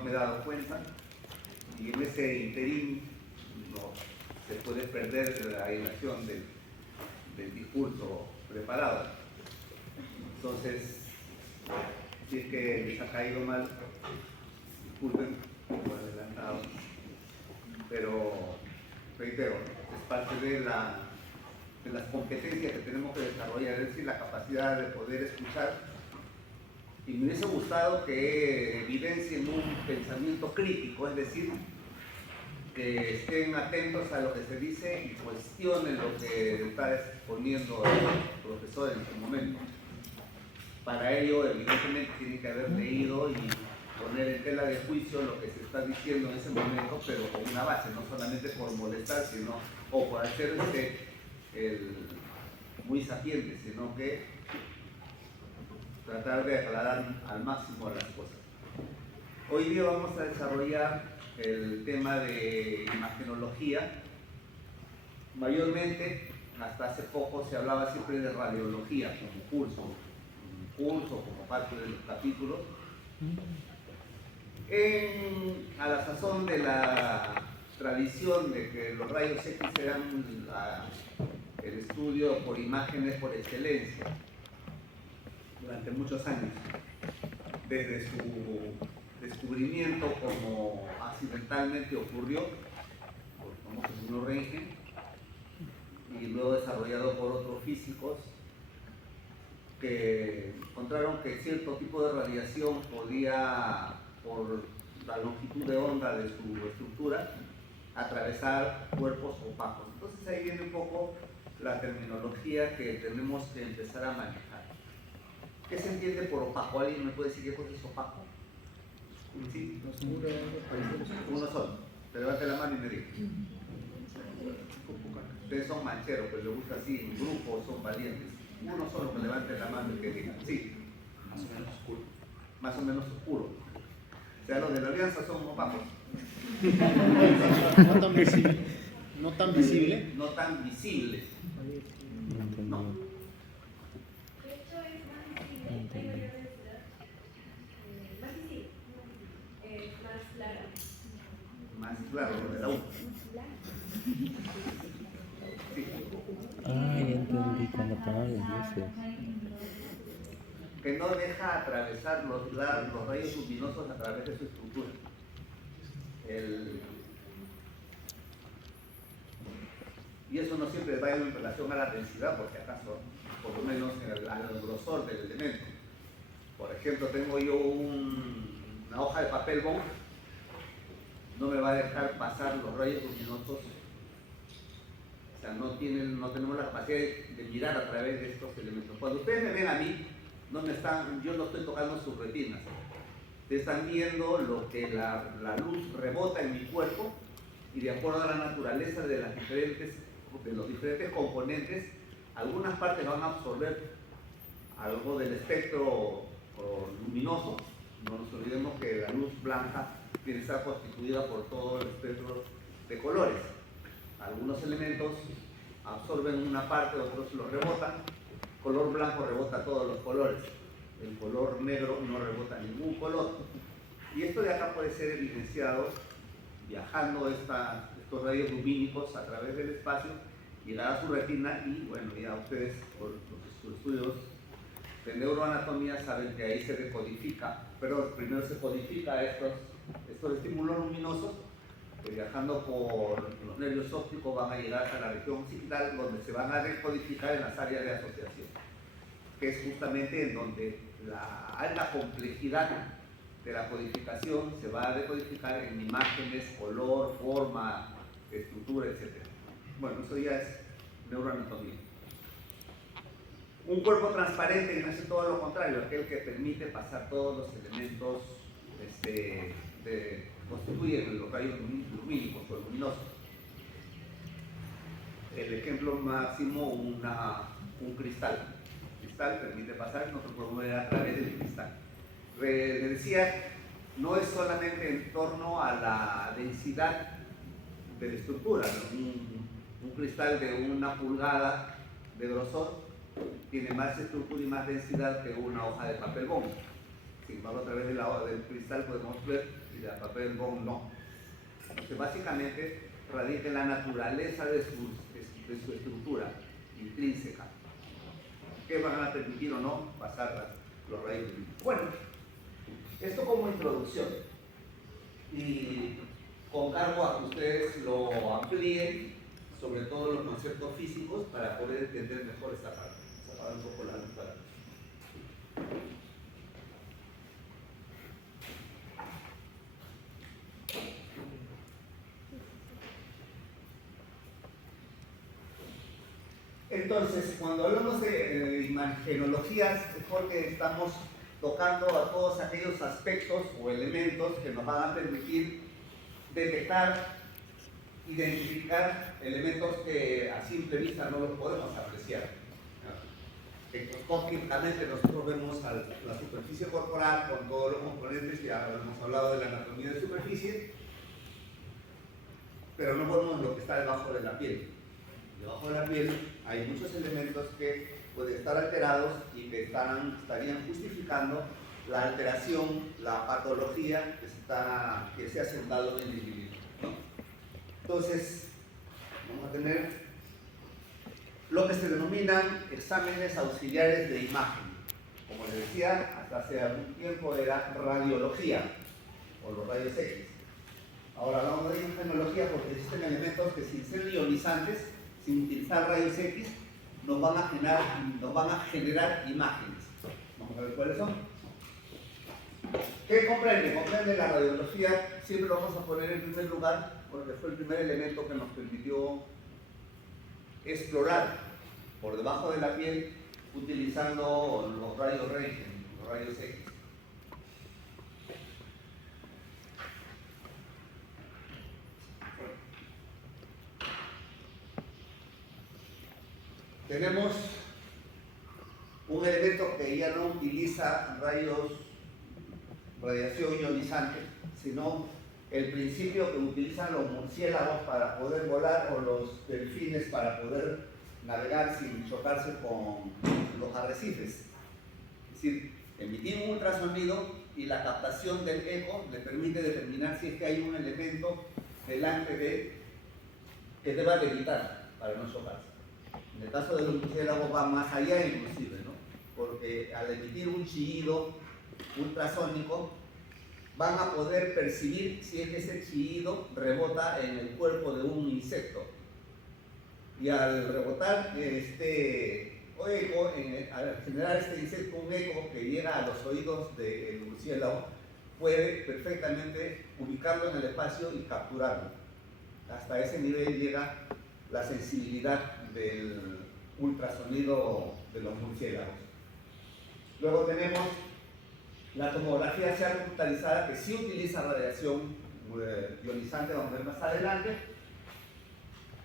no me he dado cuenta, y en ese interín no, se puede perder la ilación del discurso preparado. Entonces, si es que les ha caído mal, disculpen por adelantado, pero reitero, es parte de las competencias que tenemos que desarrollar, es decir, la capacidad de poder escuchar. Y me hubiese gustado que evidencien un pensamiento crítico, es decir, que estén atentos a lo que se dice y cuestionen lo que está exponiendo el profesor en este momento. Para ello, evidentemente, tienen que haber leído y poner en tela de juicio lo que se está diciendo en ese momento, pero con una base, no solamente por molestar, sino, o por hacerse muy sapiente, sino que tratar de aclarar al máximo las cosas. Hoy día vamos a desarrollar el tema de imagenología. Mayormente, hasta hace poco se hablaba siempre de radiología como curso, como parte de los capítulos. A la sazón de la tradición de que los rayos X eran el estudio por imágenes por excelencia durante muchos años, desde su descubrimiento como accidentalmente ocurrió por el famoso señor Röntgen y luego desarrollado por otros físicos que encontraron que cierto tipo de radiación podía, por la longitud de onda de su estructura, atravesar cuerpos opacos. Entonces ahí viene un poco la terminología que tenemos que empezar a manejar. ¿Qué se entiende por opaco? ¿Alguien me puede decir qué cosa es opaco? Sí, uno solo. Te levante la mano y me diga. Ustedes son mancheros, pues les gusta así, en grupo, son valientes. Uno solo que levante la mano y que diga. Sí. Más o menos oscuro. Más o menos oscuro. O sea, los de la alianza son opacos. No tan visible. No tan visible. No tan visible. No. De hecho es más visible, hay mayor densidad, más visible, más claro. Más claro, lo de la U. Sí. Ah, ya entendí cuando apagan las luces. Que no deja atravesar los rayos luminosos a través de su estructura. Y eso no siempre va en relación a la densidad, porque acaso, por lo menos al grosor del elemento. Por ejemplo, tengo yo una hoja de papel bond, no me va a dejar pasar los rayos luminosos. O sea, no tenemos la capacidad de mirar a través de estos elementos. Cuando ustedes me ven a mí, yo no estoy tocando sus retinas. Ustedes están viendo lo que la luz rebota en mi cuerpo y de acuerdo a la naturaleza de los diferentes componentes, algunas partes van a absorber algo del espectro luminoso. No nos olvidemos que la luz blanca tiene que estar constituida por todo el espectro de colores. Algunos elementos absorben una parte, otros lo rebotan. El color blanco rebota todos los colores. El color negro no rebota ningún color. Y esto de acá puede ser evidenciado viajando estos rayos lumínicos a través del espacio, llegar a su retina y, bueno, ya ustedes por sus estudios de neuroanatomía saben que ahí se decodifica, pero primero se codifica estos estímulos luminosos, que viajando por los nervios ópticos van a llegar a la región occipital, donde se van a decodificar en las áreas de asociación, que es justamente en donde la alta complejidad de la codificación se va a decodificar en imágenes, color, forma, estructura, etc. Bueno, eso ya es neuroanatomía. Un cuerpo transparente no es todo lo contrario, aquel que permite pasar todos los elementos que constituyen los rayos lumínicos o luminosos. El ejemplo máximo, un cristal. El cristal permite pasar, nosotros podemos ver a través del cristal. Les decía, no es solamente en torno a la densidad de la estructura, ¿no? Un cristal de 1 pulgada de grosor tiene más estructura y más densidad que una hoja de papel bond. sin embargo a través del cristal podemos ver y el papel bond no. Entonces básicamente radica en la naturaleza de su estructura intrínseca, que van a permitir o no pasar los rayos lumínicos. Bueno, esto como introducción, y con cargo a que ustedes lo amplíen, sobre todo los conceptos físicos, para poder entender mejor esta parte. Vamos a apagar un poco la luz para... Entonces, cuando hablamos de imagenologías, es porque estamos tocando a todos aquellos aspectos o elementos que nos van a permitir detectar, identificar elementos que a simple vista no los podemos apreciar. Espectroscópicamente nosotros vemos la superficie corporal con todos los componentes, ya hemos hablado de la anatomía de superficie, pero no vemos lo que está debajo de la piel. Debajo de la piel hay muchos elementos que pueden estar alterados y que estarían justificando la alteración, la patología que se ha sentado en el individuo, ¿no? Entonces, vamos a tener lo que se denominan exámenes auxiliares de imagen. Como les decía, hasta hace algún tiempo era radiología o los rayos X. Ahora hablamos de imagenología porque existen elementos que, sin ser ionizantes, sin utilizar rayos X, nos van a generar imágenes. Vamos a ver cuáles son. ¿Qué comprende? Comprende la radiología, siempre lo vamos a poner en primer lugar porque fue el primer elemento que nos permitió explorar por debajo de la piel utilizando los rayos Röntgen, los rayos X. Tenemos un elemento que ya no utiliza radiación ionizante, sino el principio que utilizan los murciélagos para poder volar o los delfines para poder navegar sin chocarse con los arrecifes. Es decir, emitir un ultrasonido y la captación del eco le permite determinar si es que hay un elemento delante de que deba de evitar para no chocarse. En el caso de los murciélagos va más allá inclusive, ¿no? Porque al emitir un chillido ultrasónico van a poder percibir si es que ese chillido rebota en el cuerpo de un insecto. Y al rebotar eco, al generar este insecto un eco que llega a los oídos del murciélago, puede perfectamente ubicarlo en el espacio y capturarlo. Hasta ese nivel llega la sensibilidad del ultrasonido de los murciélagos. Luego tenemos la tomografía computarizada, que sí utiliza radiación ionizante, vamos a ver más adelante,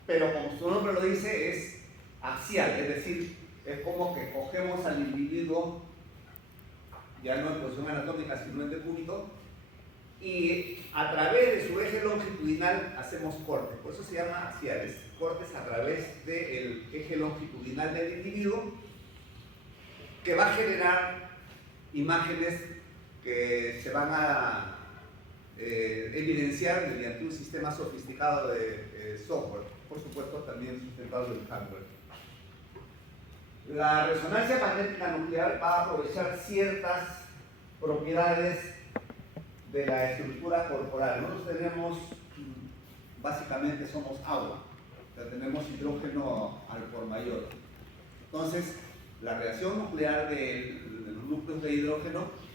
pero como su nombre lo dice, es axial, es decir, es como que cogemos al individuo ya no en posición anatómica sino en decúbito y a través de su eje longitudinal hacemos cortes, por eso se llama axiales, cortes a través del eje longitudinal del individuo, que va a generar imágenes que se van a evidenciar mediante un sistema sofisticado de software, por supuesto también sustentado en hardware. La resonancia magnética nuclear va a aprovechar ciertas propiedades de la estructura corporal. Nosotros tenemos, básicamente somos agua, o sea, tenemos hidrógeno al por mayor. Entonces, la reacción nuclear de los núcleos de hidrógeno,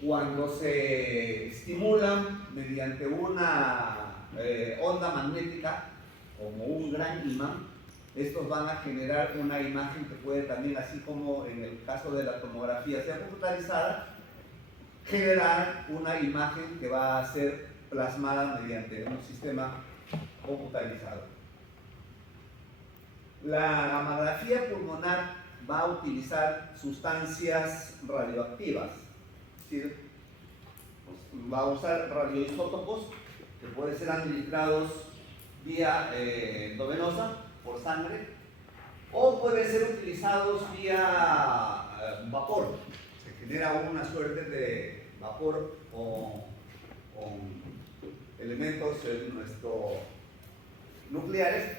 cuando se estimulan mediante una onda magnética, como un gran imán, estos van a generar una imagen que puede también, así como en el caso de la tomografía sea computarizada, generar una imagen que va a ser plasmada mediante un sistema computarizado. La gammagrafía pulmonar va a utilizar sustancias radioactivas, es decir, va a usar radioisótopos que pueden ser administrados vía endovenosa, por sangre, o pueden ser utilizados vía vapor. genera una suerte de vapor con elementos nucleares,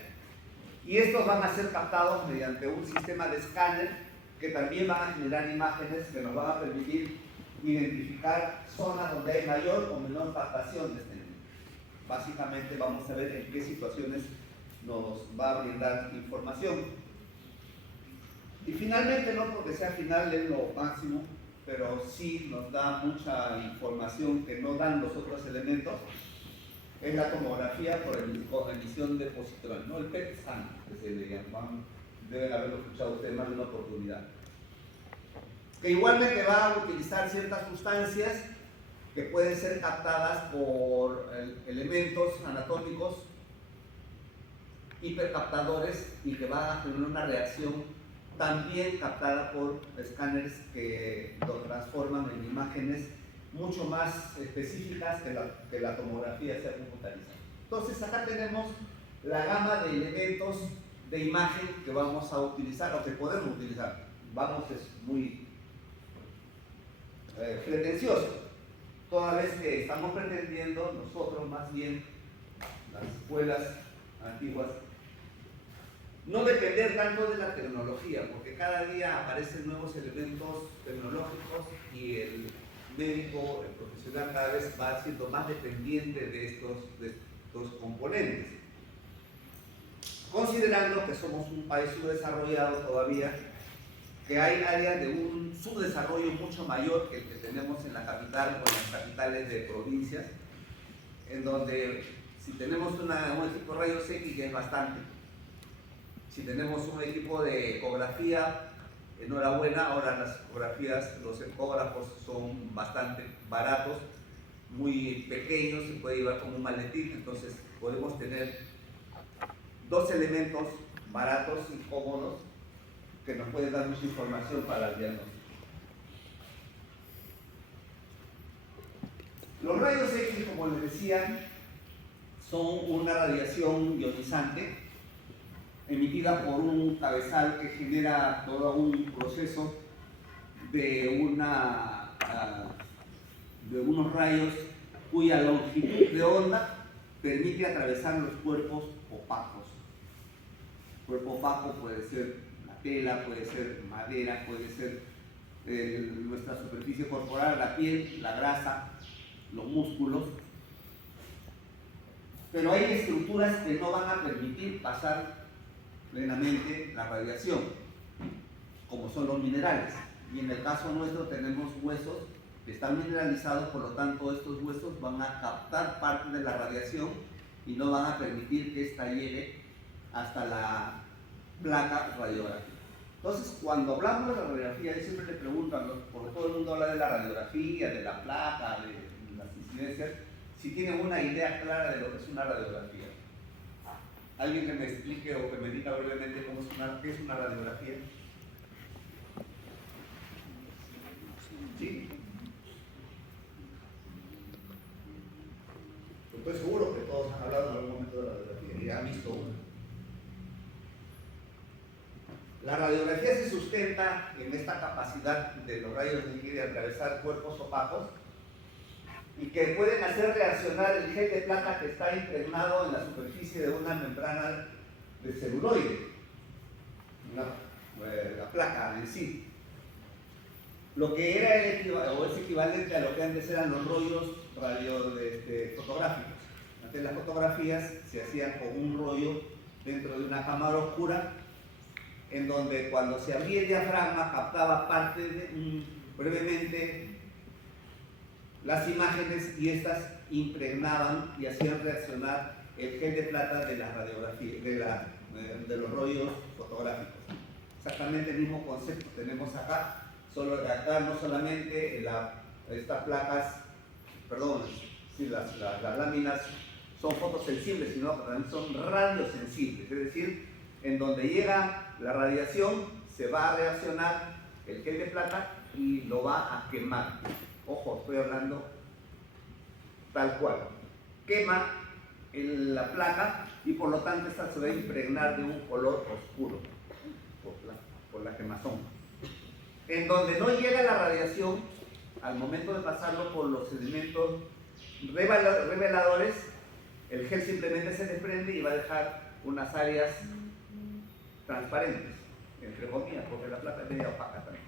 y estos van a ser captados mediante un sistema de escáner que también van a generar imágenes que nos van a permitir identificar zonas donde hay mayor o menor captación de este elemento. Básicamente vamos a ver en qué situaciones nos va a brindar información. Y finalmente, no porque sea final es lo máximo, pero sí nos da mucha información que no dan los otros elementos, es la tomografía con emisión de positrón, ¿no? El PET scan, que se le llama, deben haberlo escuchado ustedes más de una oportunidad. Que igualmente va a utilizar ciertas sustancias que pueden ser captadas por elementos anatómicos hipercaptadores y que van a tener una reacción también captada por escáneres que lo transforman en imágenes mucho más específicas que la tomografía sea computarizada. Entonces acá tenemos la gama de elementos de imagen que vamos a utilizar o que podemos utilizar. Vamos, es muy pretencioso, toda vez que estamos pretendiendo nosotros, más bien las escuelas antiguas, no depender tanto de la tecnología, porque cada día aparecen nuevos elementos tecnológicos y el médico, el profesional, cada vez va siendo más dependiente de estos componentes. Considerando que somos un país subdesarrollado todavía, que hay áreas de un subdesarrollo mucho mayor que el que tenemos en la capital o en las capitales de provincias, en donde si tenemos un equipo de rayos X es bastante. Si tenemos un equipo de ecografía, enhorabuena, ahora las ecografías, los ecógrafos son bastante baratos, muy pequeños, se puede llevar como un maletín, entonces podemos tener dos elementos baratos y cómodos que nos pueden dar mucha información para el diagnóstico. Los rayos X, como les decía, son una radiación ionizante emitida por un cabezal que genera todo un proceso de unos rayos cuya longitud de onda permite atravesar los cuerpos opacos. Cuerpo opaco puede ser la tela, puede ser madera, puede ser nuestra superficie corporal, la piel, la grasa, los músculos. Pero hay estructuras que no van a permitir pasar plenamente la radiación, como son los minerales. Y en el caso nuestro tenemos huesos que están mineralizados, por lo tanto estos huesos van a captar parte de la radiación y no van a permitir que ésta llegue hasta la placa radiográfica. Entonces, cuando hablamos de la radiografía, yo siempre le pregunto, porque todo el mundo habla de la radiografía, de la placa, de las incidencias, si tienen una idea clara de lo que es una radiografía. ¿Alguien que me explique o que me diga brevemente qué es una radiografía? ¿Sí? Estoy seguro que todos han hablado en algún momento de la radiografía y han visto una. La radiografía se sustenta en esta capacidad de los rayos X de atravesar cuerpos opacos y que pueden hacer reaccionar el gel de plata que está impregnado en la superficie de una membrana de celuloide, la placa en sí. Lo que era es equivalente a lo que antes eran los rollos fotográficos. Antes las fotografías se hacían con un rollo dentro de una cámara oscura, en donde cuando se abría el diafragma captaba brevemente las imágenes y estas impregnaban y hacían reaccionar el gel de plata de la radiografía, de los rollos fotográficos. Exactamente el mismo concepto tenemos acá, solo que acá no solamente estas placas, las láminas son fotosensibles, sino que también son radiosensibles, es decir, en donde llega la radiación se va a reaccionar el gel de plata y lo va a quemar. Ojo, estoy hablando tal cual. Quema la placa y por lo tanto esta se va a impregnar de un color oscuro por la quemazón. En donde no llega la radiación, al momento de pasarlo por los elementos reveladores, el gel simplemente se desprende y va a dejar unas áreas transparentes, entre comillas, porque la plata es media opaca también.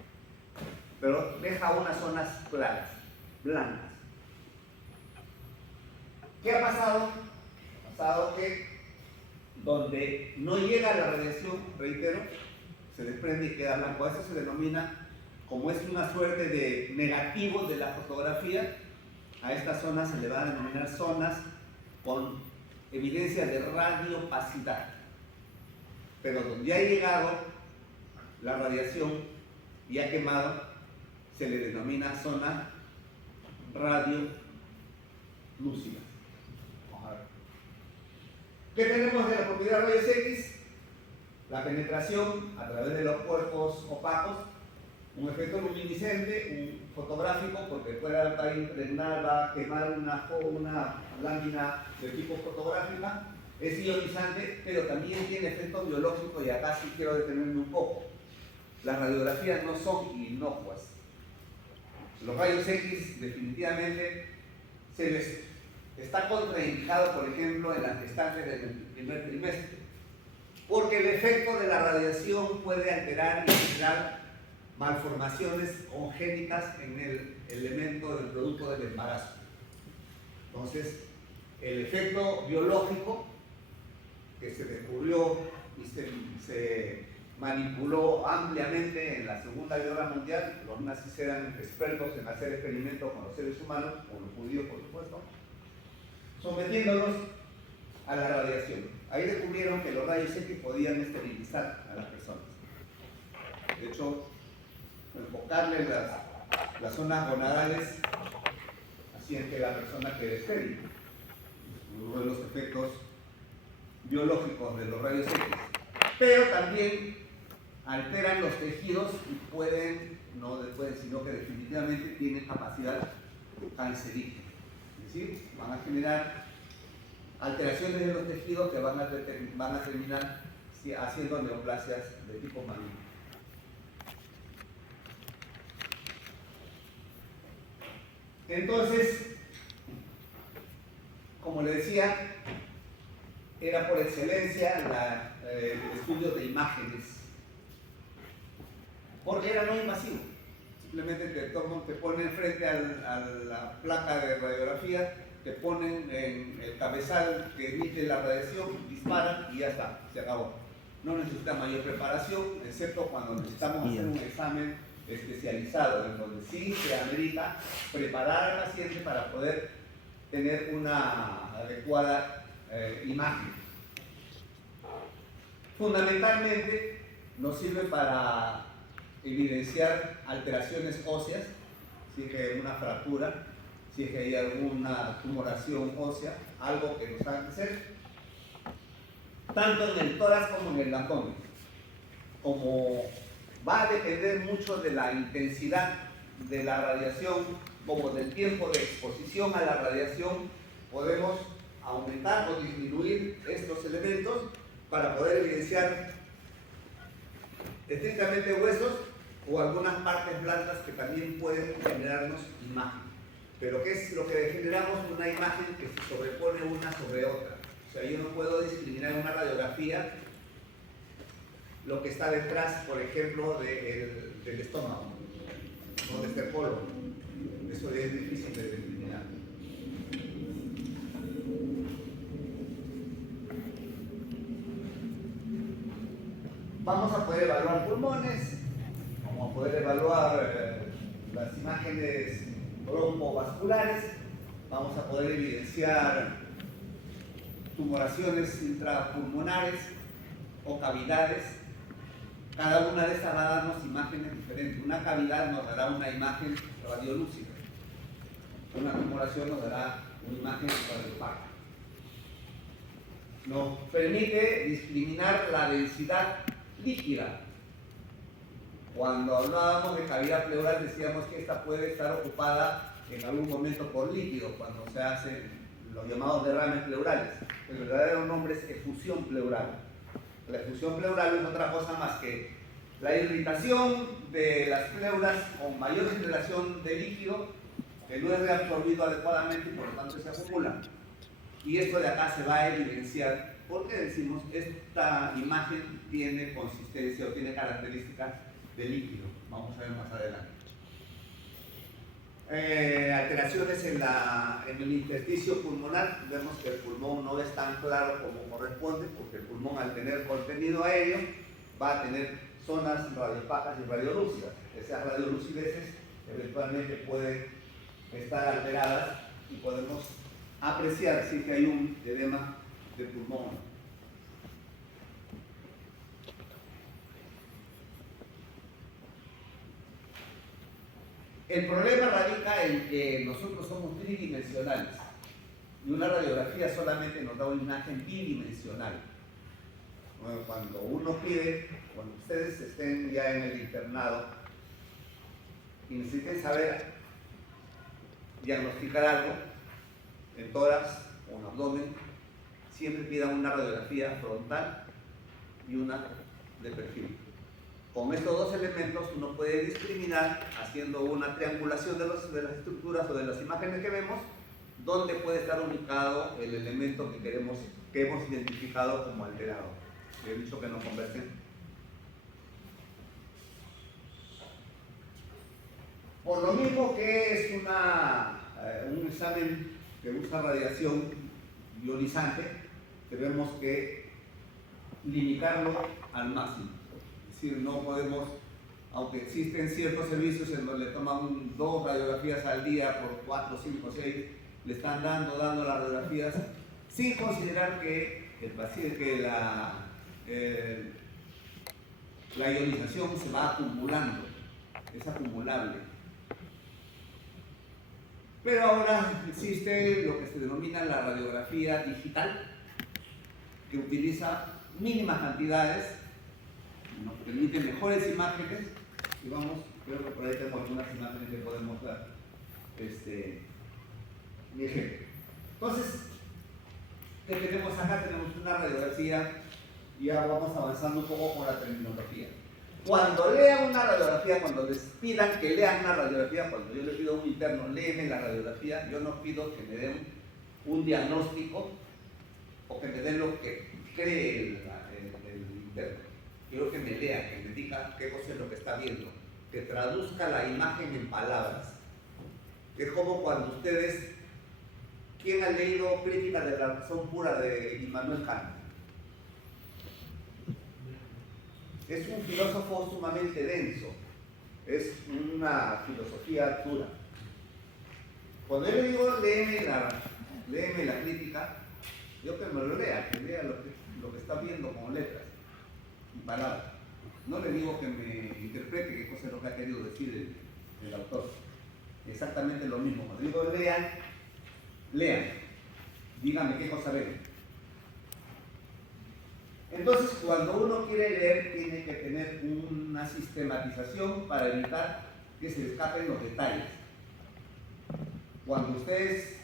Pero deja unas zonas claras, blancas. ¿Qué ha pasado? Ha pasado que donde no llega la radiación, reitero, se desprende y queda blanco. Eso se denomina, como es una suerte de negativo de la fotografía, a esta zona se le va a denominar zonas con evidencia de radiopacidad. Pero donde ha llegado la radiación y ha quemado, se le denomina zona radiolúcida. Vamos a ver. ¿Qué tenemos de la propiedad de rayos X? La penetración a través de los cuerpos opacos, un efecto luminiscente, un fotográfico, porque puede impregnar, va a quemar una lámina de tipo fotográfica, es ionizante, pero también tiene efecto biológico, y acá sí quiero detenerme un poco. Las radiografías no son inocuas. Los rayos X definitivamente se les está contraindicado, por ejemplo, en las gestantes del primer trimestre, porque el efecto de la radiación puede alterar y generar malformaciones congénitas en el elemento del producto del embarazo. Entonces, el efecto biológico que se descubrió y se manipuló ampliamente en la Segunda Guerra Mundial, los nazis eran expertos en hacer experimentos con los seres humanos, con los judíos por supuesto, sometiéndolos a la radiación. Ahí descubrieron que los rayos X podían esterilizar a las personas. De hecho, enfocarle las zonas gonadales hacían que la persona quede estéril. Uno de los efectos biológicos de los rayos X. Pero también alteran los tejidos y sino que definitivamente tienen capacidad cancerígena. Es decir, van a generar alteraciones de los tejidos que van a terminar haciendo neoplasias de tipo maligno. Entonces, como le decía, era por excelencia el estudio de imágenes, porque era no invasivo. Simplemente te ponen frente a la placa de radiografía, te ponen en el cabezal que emite la radiación, disparan y ya está, se acabó. No necesita mayor preparación, excepto cuando necesitamos hacer un examen especializado, en donde sí se amerita preparar al paciente para poder tener una adecuada imagen. Fundamentalmente nos sirve para evidenciar alteraciones óseas, si es que hay una fractura, si es que hay alguna tumoración ósea, algo que nos haga crecer, tanto en el tórax como en el abdomen. Como va a depender mucho de la intensidad de la radiación, como del tiempo de exposición a la radiación, podemos aumentar o disminuir estos elementos para poder evidenciar estrictamente huesos o algunas partes blancas que también pueden generarnos imagen. Pero ¿qué es lo que generamos? Una imagen que se sobrepone una sobre otra. O sea, yo no puedo discriminar en una radiografía lo que está detrás, por ejemplo, del estómago o de este colon. Eso es difícil de discriminar. Vamos a poder evaluar pulmones, vamos a poder evaluar las imágenes broncovasculares, vamos a poder evidenciar tumoraciones intrapulmonares o cavidades. Cada una de estas va a darnos imágenes diferentes. Una cavidad nos dará una imagen radiolúcida. Una tumoración nos dará una imagen radiopaca. Nos permite discriminar la densidad líquida. Cuando hablábamos de cavidad pleural decíamos que esta puede estar ocupada en algún momento por líquido, cuando se hacen los llamados derrames pleurales. El verdadero nombre es efusión pleural. La efusión pleural no es otra cosa más que La irritación de las pleuras con mayor generación de líquido que no es reabsorbido adecuadamente y por lo tanto se acumula. Y esto de acá se va a evidenciar porque decimos esta imagen tiene consistencia o tiene características de líquido. Vamos a ver más adelante. Alteraciones en el intersticio pulmonar. Vemos que el pulmón no es tan claro como corresponde porque el pulmón, al tener contenido aéreo, va a tener zonas radiopacas y radiolúcidas. Esas radiolucideces eventualmente pueden estar alteradas y podemos apreciar si que hay un edema de pulmón. El problema radica en que nosotros somos tridimensionales y una radiografía solamente nos da una imagen bidimensional. Bueno, cuando ustedes estén ya en el internado y necesiten saber diagnosticar algo en tórax o en abdomen, siempre pidan una radiografía frontal y una de perfil. Con estos dos elementos uno puede discriminar, haciendo una triangulación de las estructuras o de las imágenes que vemos, dónde puede estar ubicado el elemento que hemos identificado como alterado. He dicho que no conversen. Por lo mismo que es un examen que usa radiación ionizante, tenemos que limitarlo al máximo. Es decir, no podemos, aunque existen ciertos servicios en donde toman 2 radiografías al día por 4, 5, 6, le están dando las radiografías, sin considerar que el paciente, que la ionización se va acumulando, es acumulable. Pero ahora existe lo que se denomina la radiografía digital, que utiliza mínimas cantidades, nos permite mejores imágenes, y creo que por ahí tenemos algunas imágenes que podemos dar mi ejemplo. Entonces, ¿qué tenemos acá? Tenemos una radiografía, y ya vamos avanzando un poco con la terminología. Cuando lean una radiografía, cuando les pidan que lean una radiografía, cuando yo le pido a un interno, léeme la radiografía, yo no pido que me den un diagnóstico o que me den lo que cree el interno. Quiero que me lea, que me diga qué cosa es lo que está viendo, que traduzca la imagen en palabras. Es como cuando ustedes, ¿quién ha leído Crítica de la razón pura de Immanuel Kant? Es un filósofo sumamente denso, es una filosofía dura. Cuando yo le digo léeme la crítica, yo que me lo lea, que lea lo que está viendo con letras y palabras. No le digo que me interprete qué cosa es lo que ha querido decir el autor. Exactamente lo mismo. Cuando digo lean, díganme qué cosa ven. Entonces, cuando uno quiere leer, tiene que tener una sistematización para evitar que se le escapen los detalles. Cuando ustedes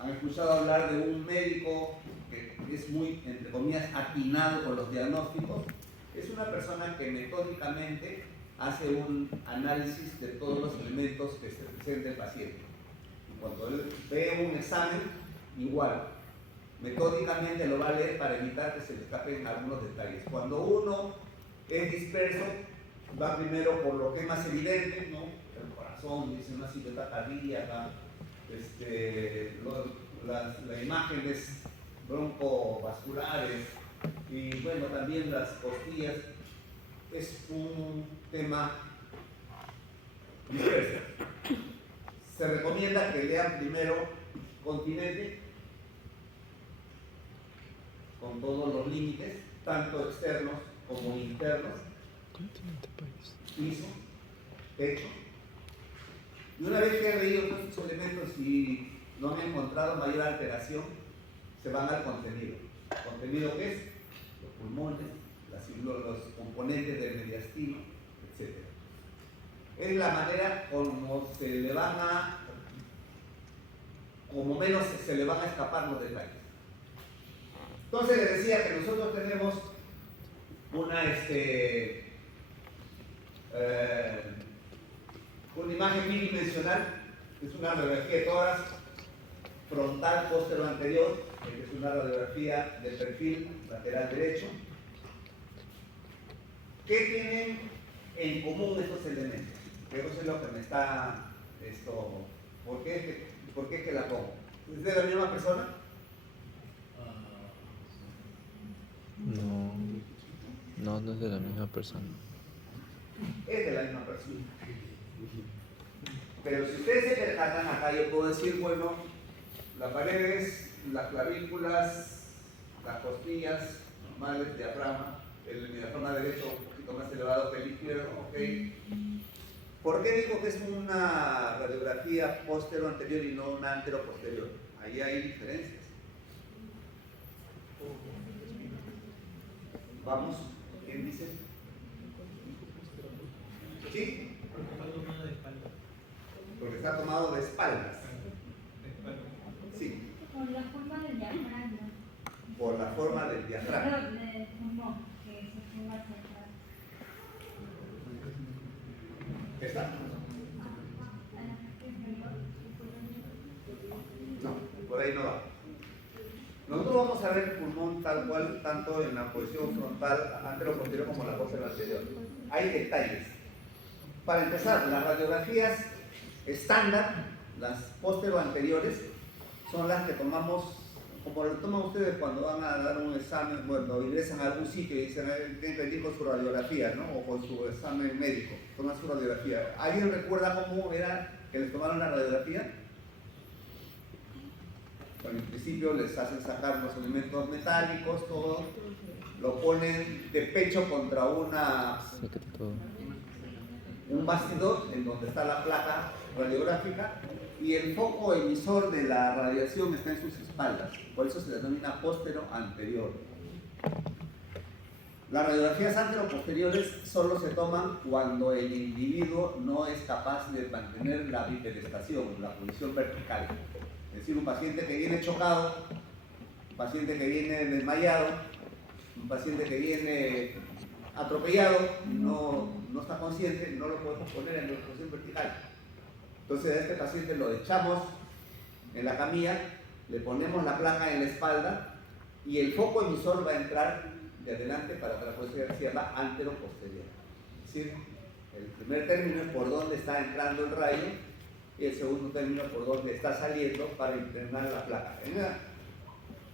han escuchado hablar de un médico que es muy, entre comillas, atinado con los diagnósticos, es una persona que metódicamente hace un análisis de todos los elementos que se presenta el paciente. Y cuando él ve un examen, igual, metódicamente lo va a leer para evitar que se le escapen algunos detalles. Cuando uno es disperso, va primero por lo que es más evidente, ¿no? El corazón, dice una silueta cardíaca, las imágenes broncovasculares y bueno, también las costillas. Es un tema disperso. Se recomienda que lean primero continente, con todos los límites, tanto externos como internos, piso, techo. Y una vez que han leído todos estos elementos y no han encontrado mayor alteración, se van al contenido. ¿Contenido qué es? Los pulmones, los componentes del mediastino, etc. Es la manera como como menos se le van a escapar los detalles. Entonces les decía que nosotros tenemos Una imagen bidimensional es una radiografía de tórax frontal, póstero anterior, que es una radiografía del perfil lateral derecho. ¿Qué tienen en común estos elementos? Eso es lo que me está... ¿Por qué es que la pongo? ¿Es de la misma persona? No es de la misma persona. Es de la misma persona. Pero si ustedes se percatan acá, yo puedo decir, bueno, las paredes, las clavículas, las costillas normales, diafragma, el diafragma derecho un poquito más elevado que el izquierdo, ¿ok? ¿Por qué digo que es una radiografía póstero-anterior y no una antero-posterior? Ahí hay diferencias. Vamos, ¿quién dice? ¿Sí? Porque está tomado de espaldas. Sí. Por la forma del diafragma. Por la forma del diafragma. Del pulmón, que se forma hacia atrás. Está. No, por ahí no va. Nosotros vamos a ver el pulmón tal cual, tanto en la posición frontal, antero-posterior, como en la posterior anterior. Hay detalles. Para empezar, las radiografías estándar, las postero-anteriores, son las que tomamos, como lo toman ustedes cuando van a dar un examen, cuando ingresan a algún sitio y dicen, tienen que venir con su radiografía, ¿no? O con su examen médico, toman su radiografía. ¿Alguien recuerda cómo era que les tomaron la radiografía? Bueno, en principio les hacen sacar los elementos metálicos, todo, lo ponen de pecho contra un bastidor en donde está la placa radiográfica y el foco emisor de la radiación está en sus espaldas, por eso se denomina póstero-anterior. Las radiografías antero-posteriores solo se toman cuando el individuo no es capaz de mantener la bipedestación, la posición vertical. Es decir, un paciente que viene chocado, un paciente que viene desmayado, un paciente que viene atropellado, no está consciente, no lo podemos poner en la posición vertical. Entonces a este paciente lo echamos en la camilla, le ponemos la placa en la espalda y el foco emisor va a entrar de adelante para que la posición se llama antero-posterior. Es decir, el primer término es por donde está entrando el rayo y el segundo término por donde está saliendo para impregnar la placa.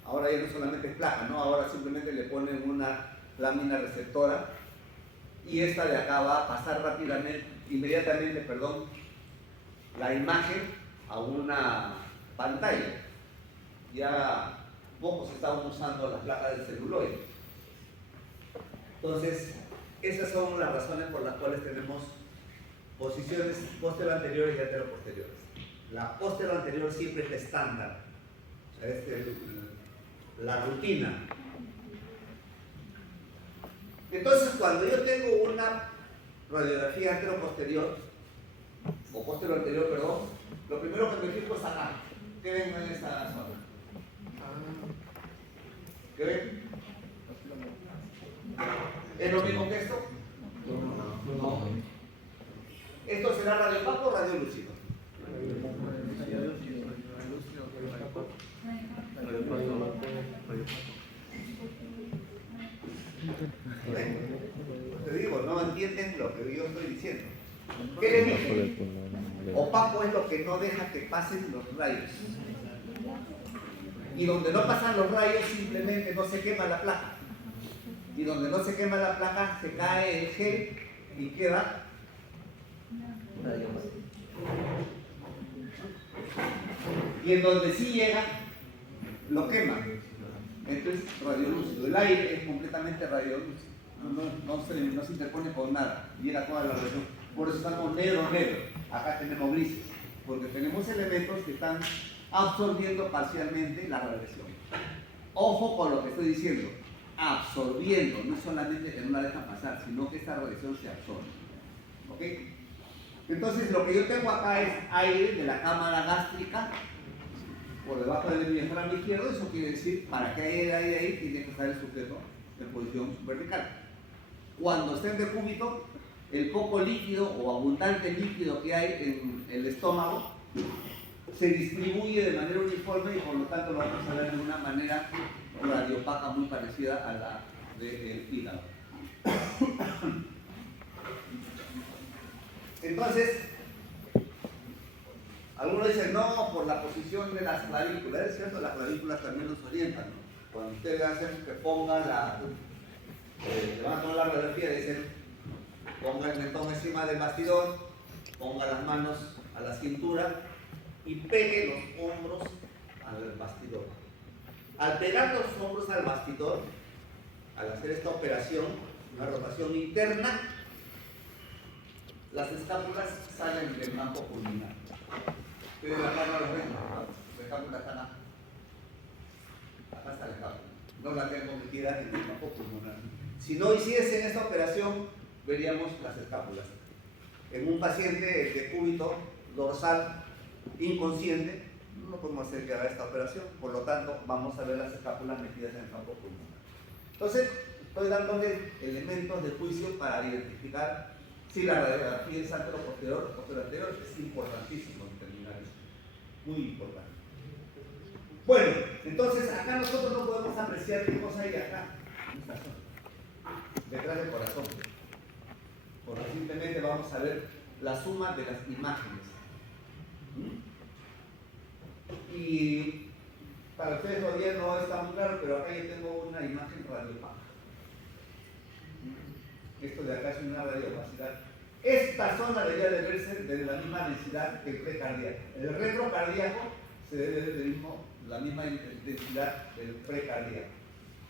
Ahora ya no solamente es placa, ¿no? Ahora simplemente le ponen una lámina receptora y esta de acá va a pasar inmediatamente, la imagen a una pantalla. Ya poco se estaban usando las placas del celuloide. Entonces, esas son las razones por las cuales tenemos posiciones postero-anteriores y antero-posteriores. La postero-anterior siempre es estándar, es la rutina. Entonces, cuando yo tengo una radiografía antero-posterior, o postero-anterior, perdón, lo primero que me fijo es acá. ¿Qué ven en esta zona? ¿Qué ven? ¿Es lo mismo que esto? No. ¿Esto será radio opaco o radio lúcido? Te digo, no entienden lo que yo estoy diciendo. ¿Qué le dije? Opaco es lo que no deja que pasen los rayos. Y donde no pasan los rayos simplemente no se quema la placa. Y donde no se quema la placa se cae el gel y queda radio. Y en donde sí llega, lo quema. Entonces, radiolúcido. El aire es completamente radiolúcido. No se interpone con nada. Llega toda la radiación. Por eso estamos negro. Acá tenemos grises. Porque tenemos elementos que están absorbiendo parcialmente la radiación. Ojo con lo que estoy diciendo. Absorbiendo. No solamente que no la dejan pasar, sino que esta radiación se absorbe. ¿Ok? Entonces, lo que yo tengo acá es aire de la cámara gástrica por debajo del diafragma izquierdo. Eso quiere decir, para que haya aire ahí, tiene que estar el sujeto en posición vertical. Cuando esté en decúbito, el poco líquido o abundante líquido que hay en el estómago se distribuye de manera uniforme y por lo tanto lo vamos a ver de una manera radiopaca muy parecida a la del hígado. Entonces, algunos dicen no, por la posición de las clavículas. Es cierto, las clavículas también nos orientan, ¿no? Cuando ustedes hacen que pongan le van a tomar la radiografía, dicen ponga el mentón encima del bastidor, ponga las manos a la cintura y pegue los hombros al bastidor. Al pegar los hombros al bastidor, al hacer esta operación, una rotación interna, las escápulas salen del campo pulmonar. Ustedes acá no lo ven, la escápula está acá. Acá está la escápula. No la tengo metida en el campo pulmonar. Si no hiciesen esta operación, veríamos las escápulas. En un paciente de cúbito dorsal inconsciente, no podemos hacer que haga esta operación, por lo tanto, vamos a ver las escápulas metidas en el campo pulmonar. Entonces, estoy dándole elementos de juicio para identificar si la radiografía es anteroposterior o posterior. Es importantísimo determinar esto, muy importante. Bueno, entonces acá nosotros no podemos apreciar qué cosa hay acá, en esta zona, detrás del corazón, porque simplemente vamos a ver la suma de las imágenes. Y para ustedes todavía no está muy claro, pero acá yo tengo una imagen radiopaca. Esto de acá es una radiopacidad. Esta zona debería de verse de la misma densidad que el precardíaco. El retrocardíaco se debe de la misma densidad del precardíaco.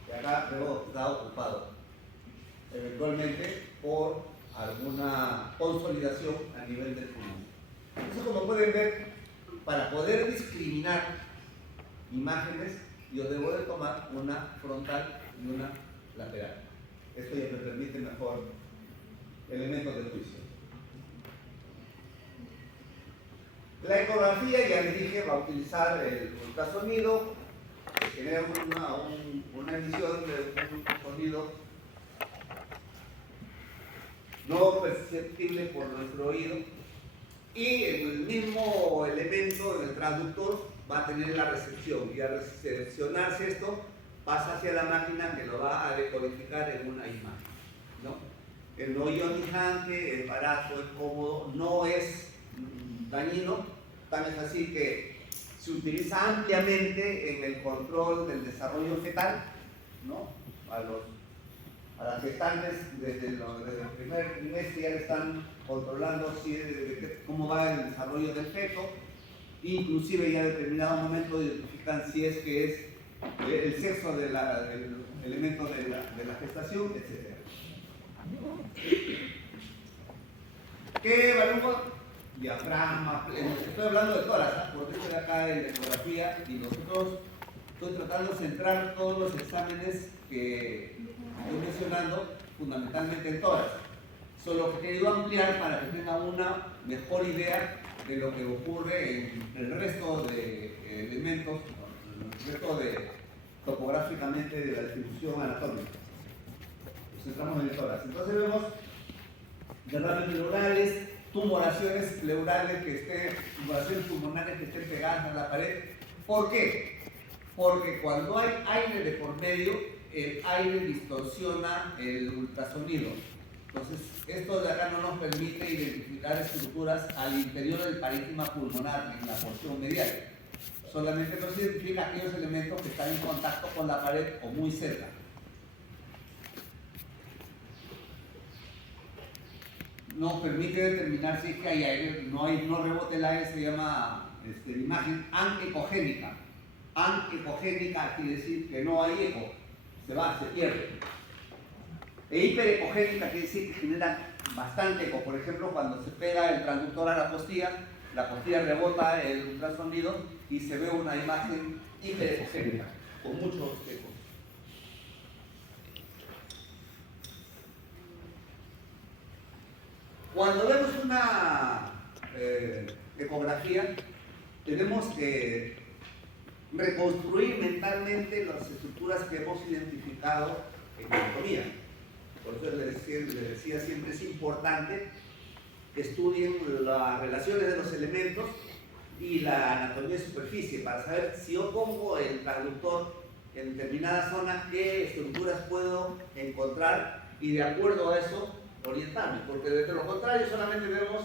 Y acá luego está ocupado, eventualmente por alguna consolidación a nivel del pulmón. Entonces, como pueden ver, para poder discriminar imágenes, yo debo de tomar una frontal y una lateral. Esto ya me permite mejor elementos de juicio. La ecografía, ya les dije, va a utilizar el ultrasonido, que genera una emisión de un sonido no perceptible por nuestro oído, y el mismo elemento del transductor va a tener la recepción, y al seleccionarse esto pasa hacia la máquina que lo va a decodificar en una imagen, ¿no? El no ionizante, es barato, es cómodo, no es dañino. Tan es así que se utiliza ampliamente en el control del desarrollo fetal, ¿no? A las gestantes desde el primer trimestre ya le están controlando cómo va el desarrollo del feto, inclusive ya a determinado momento identifican si es que es el sexo del elemento de la gestación, etc. ¿Qué evalúo? Diafragma, estoy hablando de tórax, porque estoy acá en la ecografía y nosotros estoy tratando de centrar todos los exámenes que estoy mencionando fundamentalmente en tórax. Solo que he querido ampliar para que tengan una mejor idea de lo que ocurre en el resto de elementos, el resto topográficamente de la distribución anatómica. Nos centramos en el tórax. Entonces vemos derrames pleurales, tumoraciones pleurales tumoraciones pulmonares que estén pegadas a la pared. ¿Por qué? Porque cuando hay aire de por medio, el aire distorsiona el ultrasonido. Entonces, esto de acá no nos permite identificar estructuras al interior del parénquima pulmonar en la porción medial. Solamente nos identifica aquellos elementos que están en contacto con la pared o muy cerca. Nos permite determinar si es que hay aire, no rebote el aire, se llama imagen anecogénica. Anecogénica quiere decir que no hay eco, se pierde. E hiperecogénica quiere decir que genera bastante eco. Por ejemplo, cuando se pega el transductor a la costilla rebota el ultrasonido y se ve una imagen hiperecogénica, con muchos ecos. Cuando vemos una ecografía, tenemos que reconstruir mentalmente las estructuras que hemos identificado en anatomía. Por eso les decía siempre es importante que estudien las relaciones de los elementos y la anatomía de superficie para saber si yo pongo el transductor en determinada zona, qué estructuras puedo encontrar y de acuerdo a eso orientarme, porque de lo contrario solamente vemos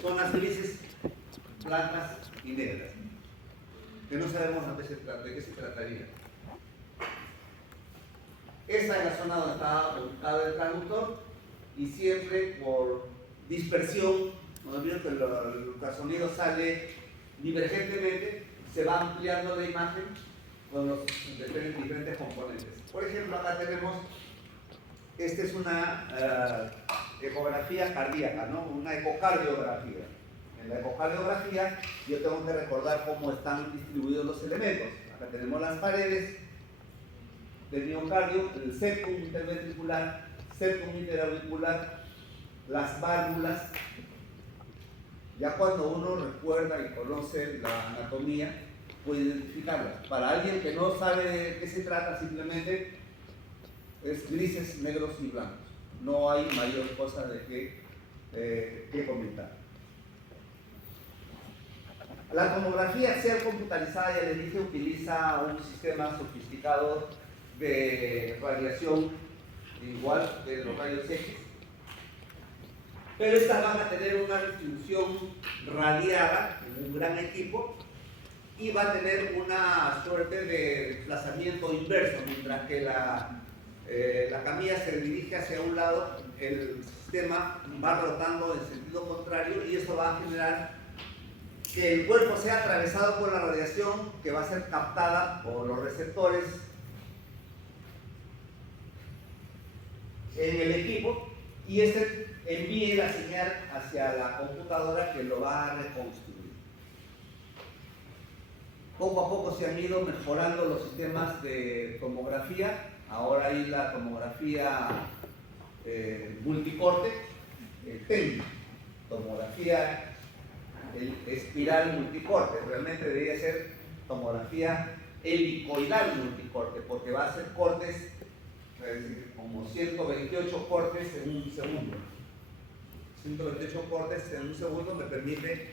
zonas grises, blancas y negras, que no sabemos de qué se trataría. Esa es la zona donde está ubicado el transductor y siempre por dispersión, no olviden que el ultrasonido sale divergentemente, se va ampliando la imagen con los diferentes componentes. Por ejemplo, acá tenemos, esta es una ecografía cardíaca, ¿no? Una ecocardiografía. En la ecocardiografía yo tengo que recordar cómo están distribuidos los elementos. Acá tenemos las paredes del miocardio, el septum interventricular, septum interauricular, las válvulas. Ya cuando uno recuerda y conoce la anatomía, puede identificarlas. Para alguien que no sabe de qué se trata, simplemente es grises, negros y blancos. No hay mayor cosa de qué comentar. La tomografía axial computarizada, ya les dije, utiliza un sistema sofisticado de radiación igual de los rayos X, pero estas van a tener una distribución radiada en un gran equipo y va a tener una suerte de desplazamiento inverso. Mientras que la camilla se dirige hacia un lado, el sistema va rotando en sentido contrario y eso va a generar que el cuerpo sea atravesado por la radiación que va a ser captada por los receptores en el equipo y este envíe la señal hacia la computadora que lo va a reconstruir. Poco a poco se han ido mejorando los sistemas de tomografía. Ahora hay la tomografía multicorte, TEM, tomografía espiral multicorte. Realmente debería ser tomografía helicoidal multicorte, porque va a hacer cortes, como 128 cortes en un segundo. 128 cortes en un segundo me permite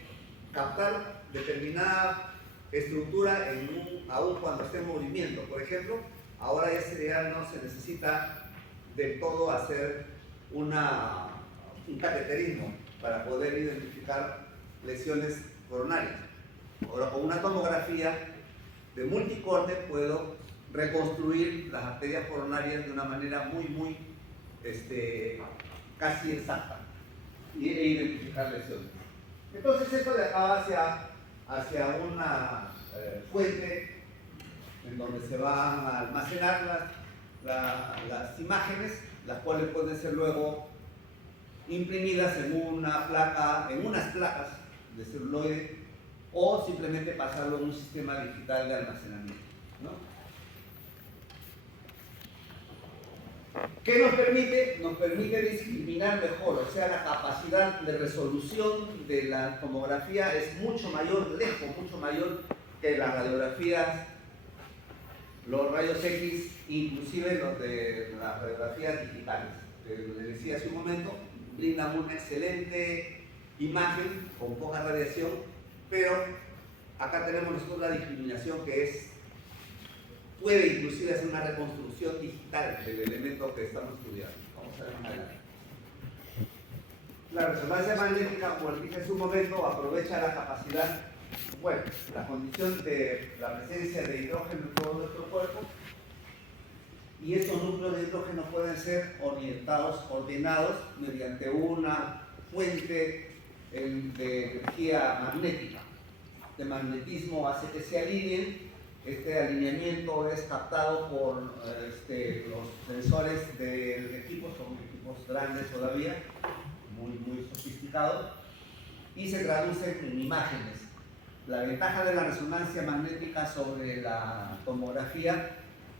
captar determinada estructura aún cuando esté en movimiento. Por ejemplo, ahora ya no se necesita del todo hacer un cateterismo para poder identificar lesiones coronarias. Ahora con una tomografía de multicorte puedo reconstruir las arterias coronarias de una manera muy casi exacta e identificar lesiones. Entonces esto de acá hacia una fuente en donde se van a almacenar las imágenes, las cuales pueden ser luego imprimidas en unas placas de celuloide o simplemente pasarlo en un sistema digital de almacenamiento, ¿no? ¿Qué nos permite? Nos permite discriminar mejor, o sea, la capacidad de resolución de la tomografía es mucho mayor, mucho mayor que las radiografías, los rayos X, inclusive los de las radiografías digitales. Les decía hace un momento, brindan una excelente imagen con poca radiación, pero acá tenemos nosotros la discriminación que puede inclusive hacer una reconstrucción digital del elemento que estamos estudiando. Vamos a ver más adelante. La resonancia magnética, como dije en su momento, aprovecha la capacidad, la condición de la presencia de hidrógeno en todo nuestro cuerpo, y estos núcleos de hidrógeno pueden ser ordenados mediante una fuente de energía magnética. De magnetismo hace que se alineen. Este alineamiento es captado por los sensores del equipo, son equipos grandes todavía, muy sofisticados, y se traducen en imágenes. La ventaja de la resonancia magnética sobre la tomografía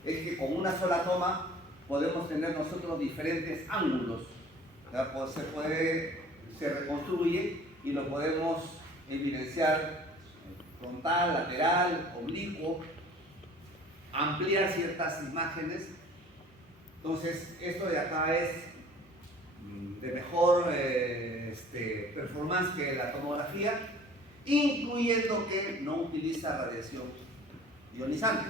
es que con una sola toma podemos tener nosotros diferentes ángulos. Se reconstruye y lo podemos evidenciar frontal, lateral, oblicuo, ampliar ciertas imágenes. Entonces, esto de acá es de mejor performance que la tomografía, incluyendo que no utiliza radiación ionizante,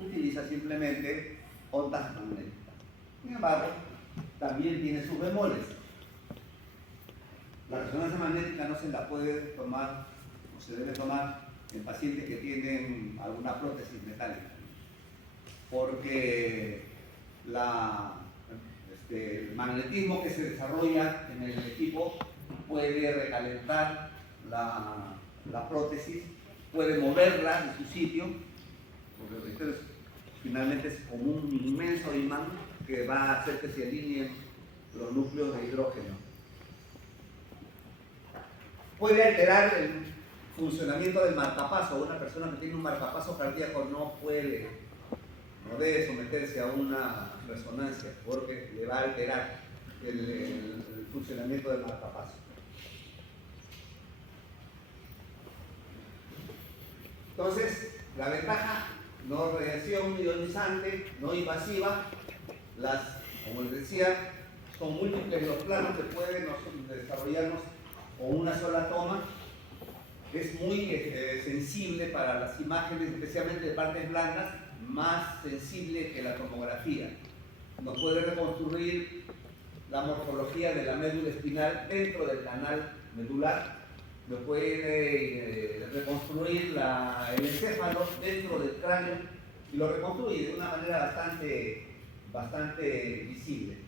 utiliza simplemente ondas magnéticas. Sin embargo, también tiene sus bemoles. La resonancia magnética no se la puede tomar, o se debe tomar en pacientes que tienen alguna prótesis metálica, porque el magnetismo que se desarrolla en el equipo puede recalentar la prótesis, puede moverla de su sitio, porque entonces, finalmente es como un inmenso imán que va a hacer que se alineen los núcleos de hidrógeno. Puede alterar el funcionamiento del marcapaso. Una persona que tiene un marcapaso cardíaco no debe someterse a una resonancia porque le va a alterar el funcionamiento del marcapaso. Entonces, la ventaja: no radiación ionizante, no invasiva. Como les decía, son múltiples los planos que pueden desarrollarnos con una sola toma. Es muy sensible para las imágenes, especialmente de partes blandas, más sensible que la tomografía. Nos puede reconstruir la morfología de la médula espinal dentro del canal medular, nos puede reconstruir el encéfalo dentro del cráneo y lo reconstruye de una manera bastante visible.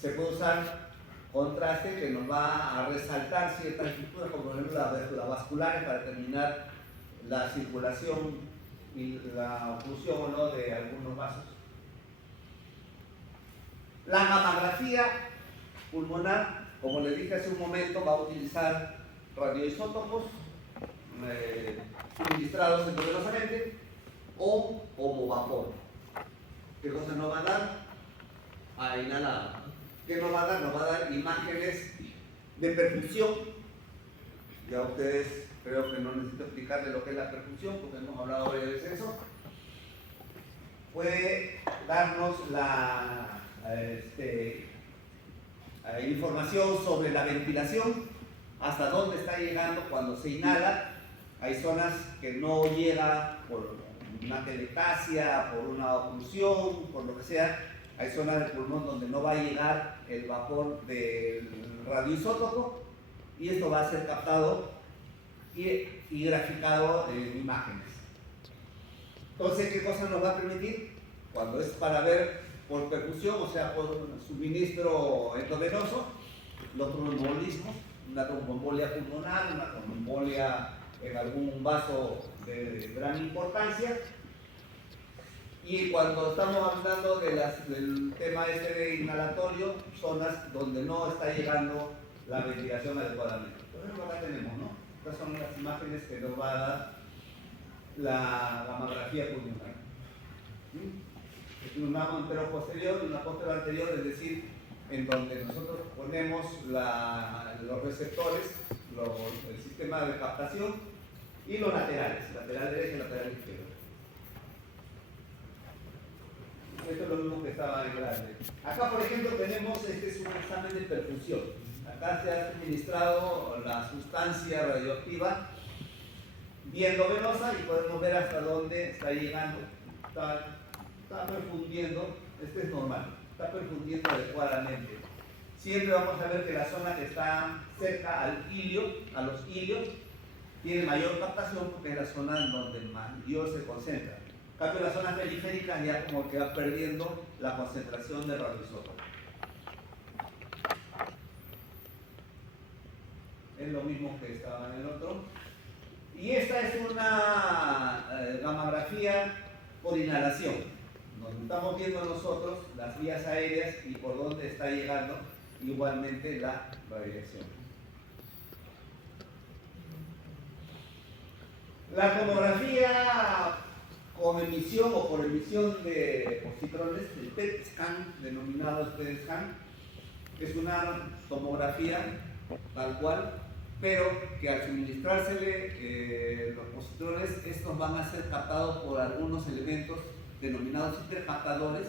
Se puede usar contraste que nos va a resaltar ciertas estructuras, como por ejemplo las vasculares, para determinar la circulación y la oclusión o no de algunos vasos. La mamografía pulmonar, como les dije hace un momento, va a utilizar radioisótopos suministrados endovenosamente o como vapor. ¿Qué cosa nos va a dar? A inhalar. ¿Qué nos va a dar? Nos va a dar imágenes de perfusión. Ya ustedes creo que no necesito explicarles lo que es la perfusión, porque hemos hablado varias veces de eso. Puede darnos información sobre la ventilación, hasta dónde está llegando cuando se inhala. Hay zonas que no llega por una telectasia, por una oclusión, por lo que sea. Hay zonas del pulmón donde no va a llegar el vapor del radioisótopo y esto va a ser captado y graficado en imágenes. Entonces, ¿qué cosa nos va a permitir? Cuando es para ver por perfusión, o sea, por suministro endovenoso, los tromboembolismos, una tromboembolia pulmonar, una tromboembolia en algún vaso de gran importancia. Y cuando estamos hablando del tema de inhalatorio, zonas donde no está llegando la ventilación adecuadamente. Por ejemplo, acá tenemos, ¿no? Estas son las imágenes que nos va a dar la mamografía pulmonar. Es un mamo entero posterior y una posterior anterior, es decir, en donde nosotros ponemos los receptores, el sistema de captación y los laterales, lateral derecho y lateral izquierdo. Esto es lo mismo que estaba en grande. Acá, por ejemplo, tenemos, este es un examen de perfusión. Acá se ha suministrado la sustancia radioactiva bien endovenosa y podemos ver hasta dónde está llegando. Está perfundiendo, este es normal, está perfundiendo adecuadamente. Siempre vamos a ver que la zona que está cerca al ilio, a los ilios, tiene mayor captación porque es la zona en donde mayor se concentra. En cambio, las zonas periféricas ya como que va perdiendo la concentración de radioisótopos. Es lo mismo que estaba en el otro. Y esta es una mamografía por inhalación, donde estamos viendo nosotros las vías aéreas y por dónde está llegando igualmente la radiación. La tomografía con emisión o por emisión de positrones, el PET scan, denominado PET scan, es una tomografía tal cual pero que al suministrársele los positrones, estos van a ser captados por algunos elementos denominados hipercaptadores,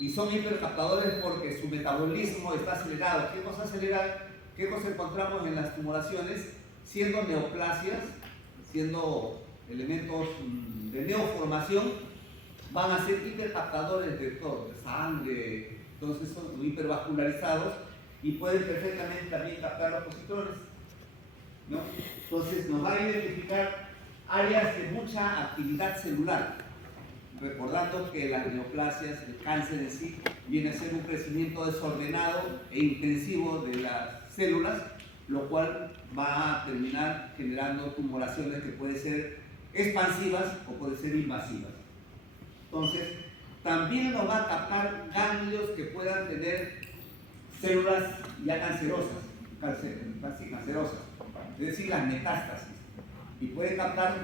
y son hipercaptadores porque su metabolismo está acelerado. ¿Qué cosa acelera? ¿Qué cosa encontramos en las tumulaciones? Siendo neoplasias, siendo elementos de neoformación, van a ser hipercaptadores de todo, de sangre, entonces son hipervascularizados y pueden perfectamente también captar los positrones, ¿no? Entonces nos va a identificar áreas de mucha actividad celular, recordando que las neoplasias, el cáncer en sí, viene a ser un crecimiento desordenado e intensivo de las células, lo cual va a terminar generando tumoraciones que pueden ser expansivas o pueden ser invasivas. Entonces, también nos va a captar ganglios que puedan tener células ya cancerosas, es decir, las metástasis, y puede captar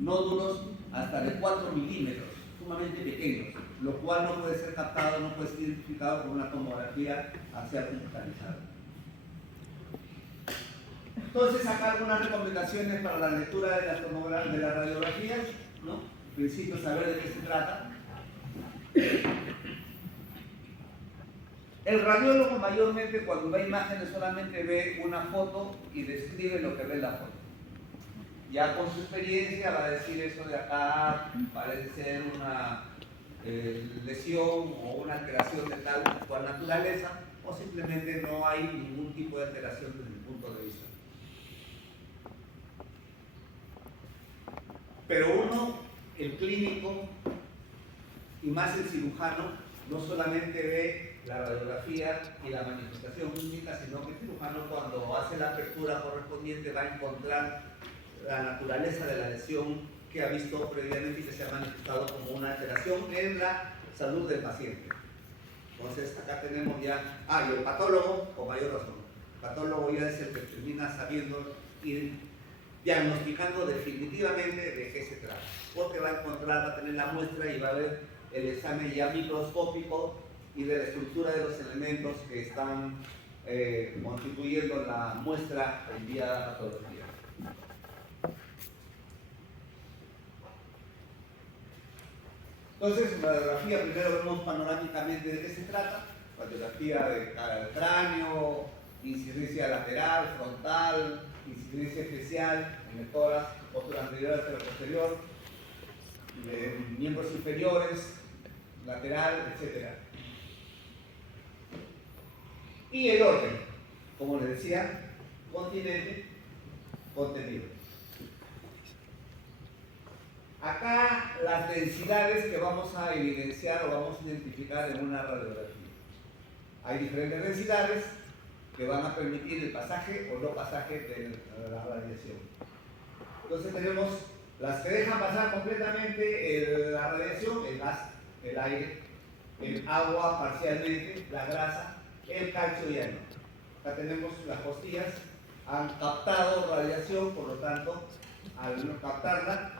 nódulos hasta de 4 milímetros, sumamente pequeños, lo cual no puede ser captado, no puede ser identificado con una tomografía axial computarizada. Entonces, acá algunas recomendaciones para la lectura de las radiografías, ¿no? En principio, saber de qué se trata. El radiólogo mayormente cuando ve imágenes solamente ve una foto y describe lo que ve en la foto. Ya con su experiencia va a decir eso de acá parece ser una lesión o una alteración de tal o cual naturaleza, o simplemente no hay ningún tipo de alteración desde mi punto de vista. Pero uno, el clínico y más el cirujano, no solamente ve la radiografía y la manifestación clínica, sino que el cirujano cuando hace la apertura correspondiente va a encontrar la naturaleza de la lesión que ha visto previamente y que se ha manifestado como una alteración en la salud del paciente. Entonces acá tenemos ya, y el patólogo, con mayor razón, el patólogo ya es el que termina sabiendo ir diagnosticando definitivamente de qué se trata, porque va a encontrar, va a tener la muestra y va a ver el examen ya microscópico y de la estructura de los elementos que están constituyendo la muestra en vía patología. Entonces, en la radiografía primero vemos panorámicamente de qué se trata, radiografía de cara del cráneo, incidencia lateral, frontal, incidencia especial en el tórax, postura anterior, altero posterior, miembros inferiores, lateral, etc. Y el orden, como les decía, continente, contenido. Acá las densidades que vamos a evidenciar o vamos a identificar en una radiografía. Hay diferentes densidades que van a permitir el pasaje o no pasaje de la radiación. Entonces tenemos las que dejan pasar completamente la radiación, el gas, el aire, el agua parcialmente, la grasa, el calcio ya no. Acá tenemos las costillas, han captado radiación, por lo tanto, al no captarla,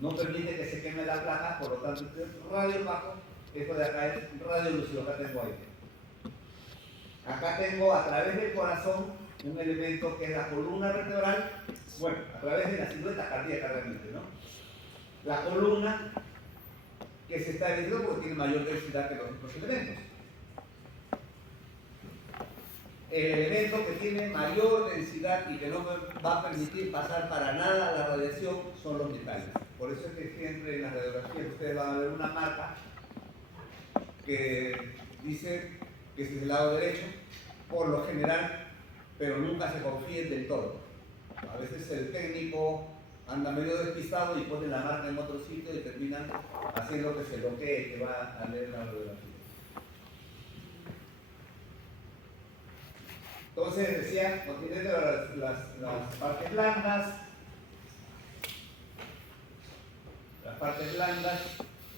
no permite que se queme la placa, por lo tanto, este es radio bajo, esto de acá es radio lúcido, acá tengo aire. Acá tengo a través del corazón un elemento que es la columna vertebral, bueno, a través de la silueta cardíaca realmente, ¿no? La columna que se está viendo porque tiene mayor densidad que los otros elementos. El elemento que tiene mayor densidad y que no va a permitir pasar para nada la radiación son los metales. Por eso es que siempre en las radiografías ustedes van a ver una marca que dice que es del lado derecho, por lo general, pero nunca se confíen del todo. A veces el técnico anda medio despistado y pone la marca en otro sitio y terminan haciendo que se bloquee, que va a leer la radiografía. Entonces decía, contiene las partes blandas,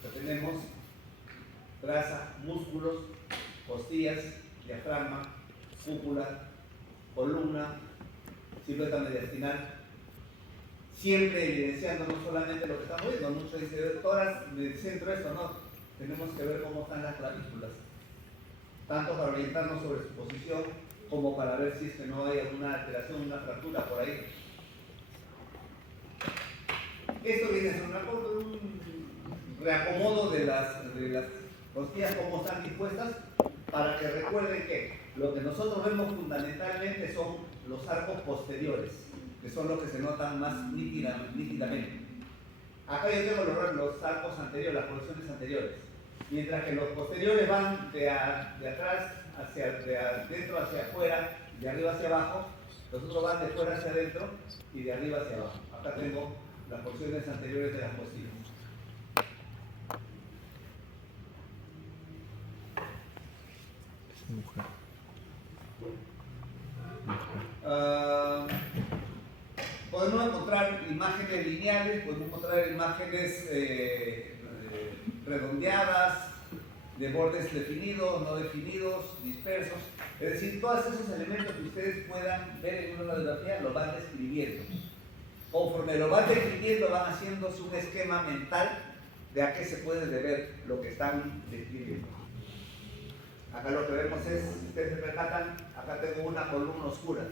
que tenemos grasa, músculos, costillas, diafragma, cúpula, columna, silueta mediastinal, siempre evidenciando no solamente lo que estamos viendo, muchos dicen, todas me centro esto, no, tenemos que ver cómo están las clavículas, tanto para orientarnos sobre su posición, como para ver si es que no hay alguna alteración, una fractura por ahí. Esto viene a ser un reacomodo de las costillas como están dispuestas, para que recuerden que lo que nosotros vemos fundamentalmente son los arcos posteriores, que son los que se notan más nítidamente. Acá yo tengo los arcos anteriores, las porciones anteriores, mientras que los posteriores van de atrás de adentro hacia afuera, de arriba hacia abajo. Los otros van de fuera hacia adentro y de arriba hacia abajo. Acá tengo las porciones anteriores de las costillas. Mujer. Podemos encontrar imágenes lineales, podemos encontrar imágenes redondeadas, de bordes definidos, no definidos, dispersos. Es decir, todos esos elementos que ustedes puedan ver en una radiografía lo van describiendo. Conforme lo van describiendo, van haciéndose un esquema mental de a qué se puede deber lo que están describiendo. Acá lo que vemos es, si ustedes se percatan, acá tengo una columna oscura.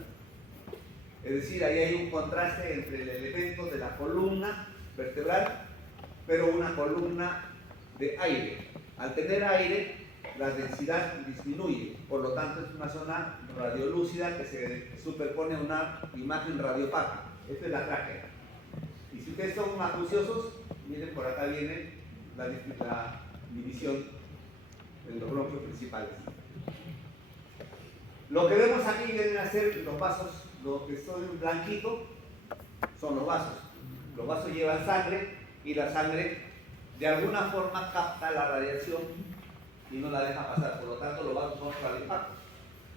Es decir, ahí hay un contraste entre el elemento de la columna vertebral, pero una columna de aire. Al tener aire, la densidad disminuye, por lo tanto es una zona radiolúcida que se superpone a una imagen radiopaca. Esta es la tráquea. Y si ustedes son más juiciosos, miren, por acá viene la división de los bronquios principales. Lo que vemos aquí vienen a ser los vasos, lo que son en blanquito son los vasos. Los vasos llevan sangre y la sangre de alguna forma capta la radiación y no la deja pasar. Por lo tanto, los vasos son radiopacos.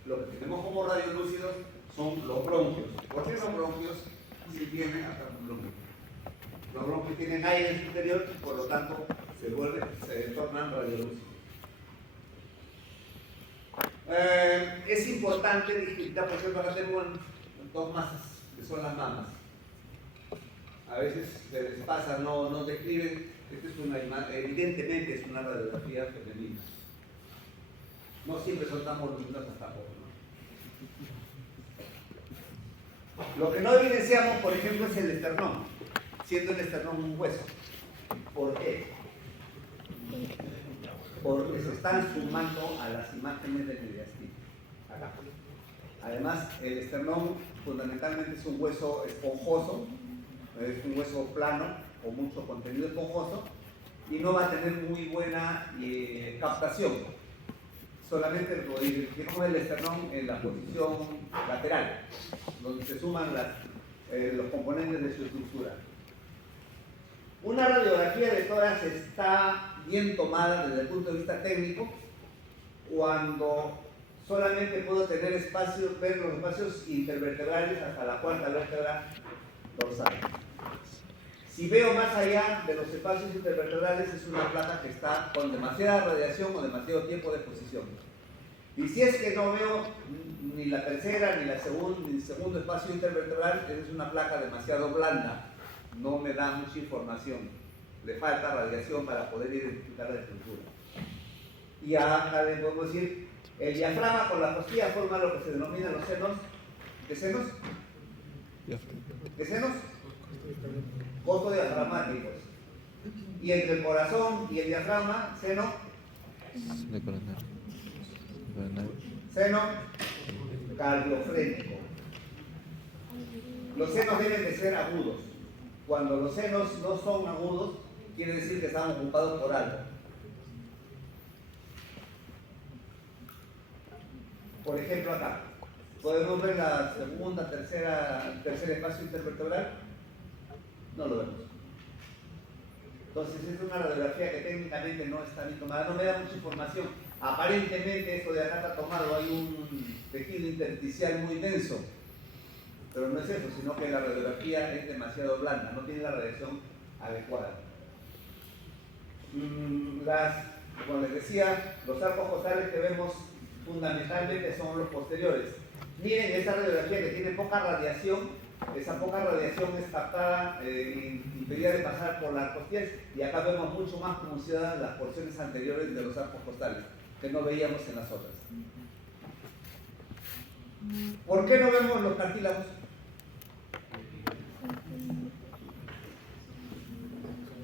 Lo que tenemos como radiolúcidos son los bronquios. ¿Por qué los bronquios sí tienen acá un bronquio? Los bronquios tienen aire en su interior y por lo tanto se tornan radiolúcidos. Es importante distinguir, por ejemplo, acá tengo dos masas que son las mamas. A veces se les pasa, no describen. Esta es una imagen, evidentemente es una radiografía femenina. No siempre son tan voluminosas tampoco, ¿no? Lo que no evidenciamos, por ejemplo, es el esternón, siendo el esternón un hueso. ¿Por qué? Porque se están sumando a las imágenes del mediastino. Acá. Además, el esternón fundamentalmente es un hueso esponjoso, es un hueso plano con mucho contenido esponjoso y no va a tener muy buena captación. Solamente lo identificamos el esternón en la posición lateral, donde se suman los componentes de su estructura. Una radiografía de tórax está bien tomada desde el punto de vista técnico cuando solamente puedo tener espacios, ver los espacios intervertebrales hasta la cuarta vértebra dorsal. Si veo más allá de los espacios intervertebrales, es una placa que está con demasiada radiación o demasiado tiempo de exposición. Y si es que no veo ni la tercera, ni el segundo espacio intervertebral, es una placa demasiado blanda, no me da mucha información. Le falta radiación para poder identificar la estructura. Y acá le podemos decir, el diafragma con la costilla forma lo que se denomina los senos. ¿Qué senos? ¿Qué senos? Costodiafragmáticos. Y entre el corazón y el diafragma, seno. Seno cardiofrénico. Los senos deben de ser agudos. Cuando los senos no son agudos, quiere decir que están ocupados por algo. Por ejemplo, acá. ¿Podemos ver la segunda, tercer espacio intervertebral? No lo vemos. Entonces es una radiografía que técnicamente no está bien tomada, no me da mucha información. Aparentemente esto de acá está tomado, hay un tejido intersticial muy denso, pero no es eso, sino que la radiografía es demasiado blanda, no tiene la radiación adecuada. Como les decía, los arcos costales que vemos fundamentalmente son los posteriores. Miren esta radiografía que tiene poca radiación. Esa poca radiación es captada, impedida de pasar por las costillas, y acá vemos mucho más pronunciadas las porciones anteriores de los arcos costales, que no veíamos en las otras. ¿Por qué no vemos los cartílagos?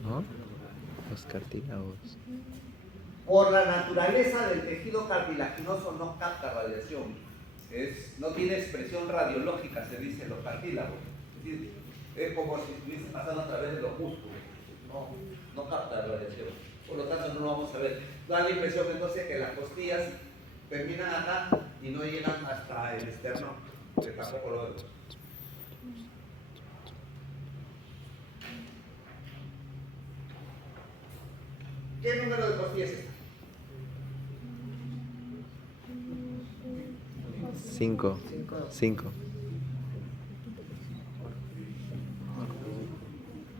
¿No? Los cartílagos. Por la naturaleza del tejido cartilaginoso no capta radiación. No tiene expresión radiológica, se dice los cartílagos. Es decir, es como si estuviese pasando a través de los músculos. No capta radiación. Por lo tanto, no lo vamos a ver. Da la impresión entonces que las costillas terminan acá y no llegan hasta el esternón, que tampoco lo vemos. ¿Qué número de costillas es esta? 5. 5.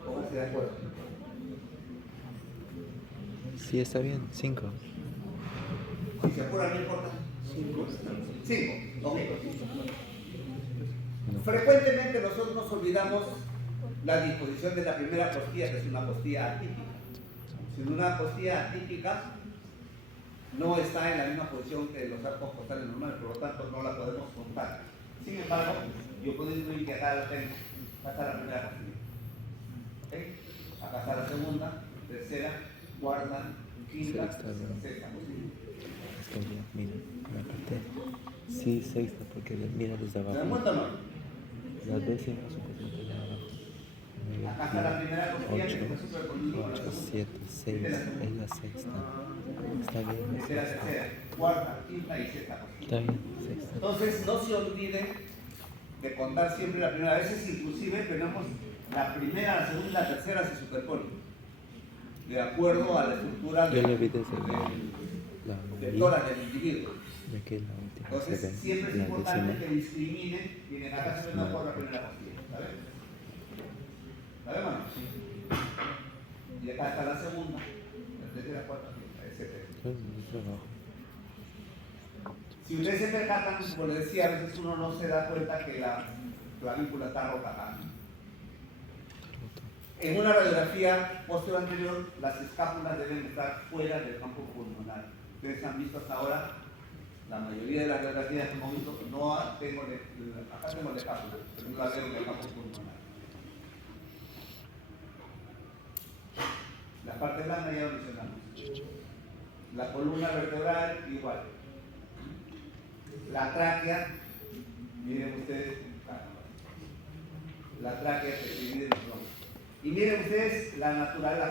¿Cómo se de acuerdo? Sí, está bien. 5. Si se apura, no importa. 5. Ok. No. Frecuentemente nosotros nos olvidamos la disposición de la primera costilla, que es una costilla atípica. Si una costilla atípica no está en la misma posición que los arcos costales normales, por lo tanto no la podemos contar. Sin embargo, yo puedo incluir que acá la tengo. Acá está la primera costilla. ¿Okay? Acá está la segunda, tercera, cuarta, quinta, Sexta, ¿no? sexta costilla. Está bien, mira. La parte. Sí, sexta, porque mira desde ¿Se dan abajo. cuenta o no? La décima supuestamente de abajo. Acá está la primera costilla que 8, está superponiendo con la 8, segunda. 7, 6. Es la sexta. Está bien. Esta es la tercera, cuarta, quinta y sexta costilla. Está bien, sexta. Entonces, no se olviden de contar siempre la primera. A veces, inclusive, tenemos la primera, la segunda y la tercera se superponen. De acuerdo a la estructura Yo le vi desde del tórax del individuo. de que la última se Entonces, ve, siempre es la importante décima. que discriminen. Miren, acá se ve por la primera costilla. ¿Sabes? ¿Sabes, mano? Y acá está la segunda, la tercera, cuarta, quinta, etc. Pues, mi trabajo. Si ustedes se percatan, como les decía, a veces uno no se da cuenta que la clavícula está rota acá. En una radiografía posterior anterior, las escápulas deben estar fuera del campo pulmonar. Ustedes han visto hasta ahora, la mayoría de las radiografías que hemos visto, no tengo acá tengo la escápula, pero no la veo en el campo pulmonar. La parte blanda ya lo mencionamos. La columna vertebral igual. La tráquea, miren ustedes, la tráquea se divide en dos. Y miren ustedes la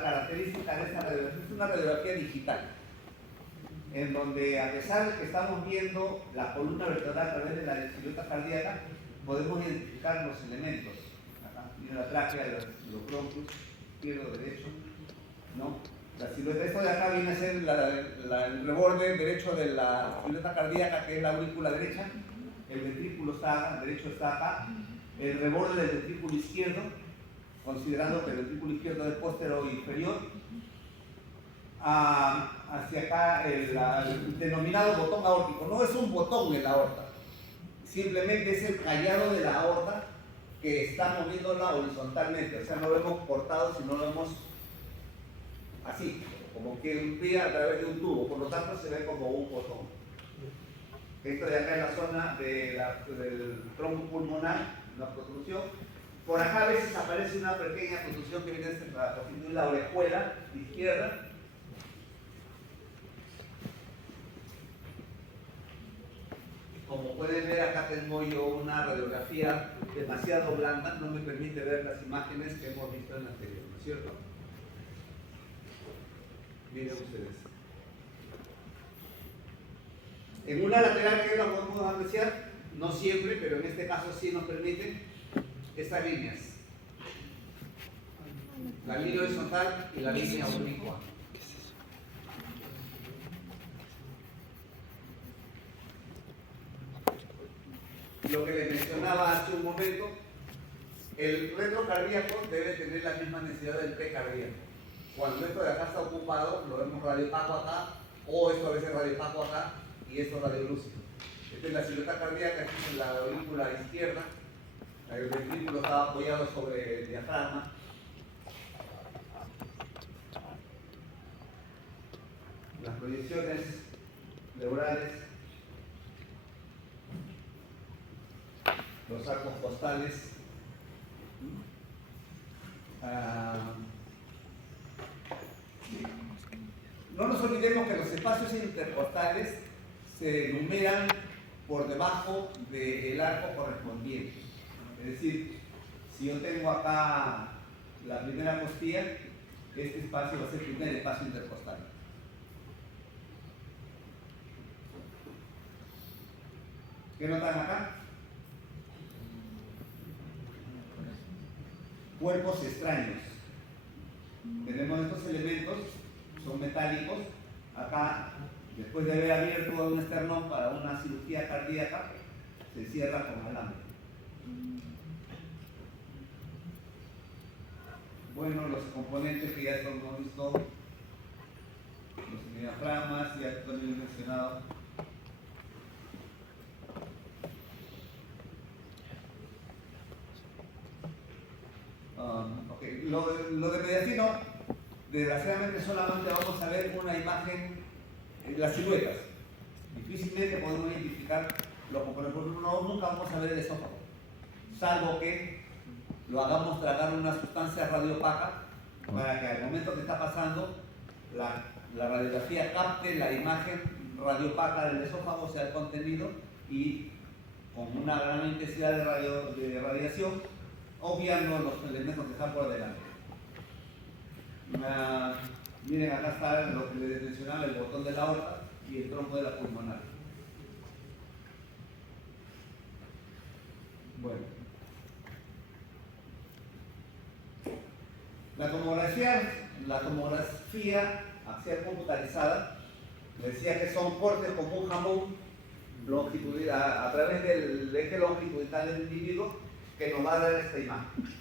característica de esta radiografía. Es una radiografía digital, en donde a pesar de que estamos viendo la columna vertebral a través de la silueta cardíaca, podemos identificar los elementos. Acá, miren la tráquea, los bronquios, izquierdo, derecho, ¿no? La silueta, esto de acá viene a ser el reborde derecho de la silueta cardíaca, que es la aurícula derecha. El ventrículo derecho está acá. El reborde del ventrículo izquierdo, considerando que el ventrículo izquierdo es posterior o inferior. Hacia acá el denominado botón aórtico. No es un botón en la aorta, simplemente es el callado de la aorta que está moviéndola horizontalmente. O sea, no lo hemos cortado, sino lo hemos así, como que envía a través de un tubo, por lo tanto se ve como un botón. Esto de acá es la zona del tronco pulmonar, una protrusión. Por acá a veces aparece una pequeña protrusión que viene para constituir la orejuela izquierda. Como pueden ver, acá tengo yo una radiografía demasiado blanda, no me permite ver las imágenes que hemos visto en la anterior, ¿no es cierto? Miren ustedes. En una lateral que la podemos apreciar, no siempre, pero en este caso sí nos permite estas líneas. La línea horizontal y la línea oblicua. Lo que les mencionaba hace un momento, el retrocardíaco debe tener la misma densidad del precardíaco. Cuando esto de acá está ocupado, lo vemos radiopaco acá, o esto a veces radiopaco acá, y esto radiolúcido. Esta es la silueta cardíaca, esta es la aurícula izquierda, el ventrículo está apoyado sobre el diafragma. Las proyecciones pleurales. los arcos costales. No nos olvidemos que los espacios intercostales se numeran por debajo del arco correspondiente. Es decir, si yo tengo acá la primera costilla, este espacio va a ser el primer espacio intercostal. ¿Qué notan acá? Cuerpos extraños. Tenemos estos elementos, son metálicos. Acá, después de haber abierto un esternón para una cirugía cardíaca, se cierra con alambre. Bueno, los componentes que ya hemos visto, los diafragmas, ya también he mencionado. Lo de mediastino, desgraciadamente solamente vamos a ver una imagen, las siluetas. Difícilmente podemos identificar los componentes, nunca vamos a ver el esófago, salvo que lo hagamos tragar una sustancia radiopaca para que al momento que está pasando la radiografía capte la imagen radiopaca del esófago, sea el contenido, y con una gran intensidad de radiación, obviando los elementos que están por delante. Miren, acá está lo que les mencionaba, el botón de la aorta y el tronco de la pulmonar. Bueno. La tomografía axial computarizada, decía que son cortes como un jamón longitudinal, a través del eje longitudinal del individuo, que nos va a dar esta imagen.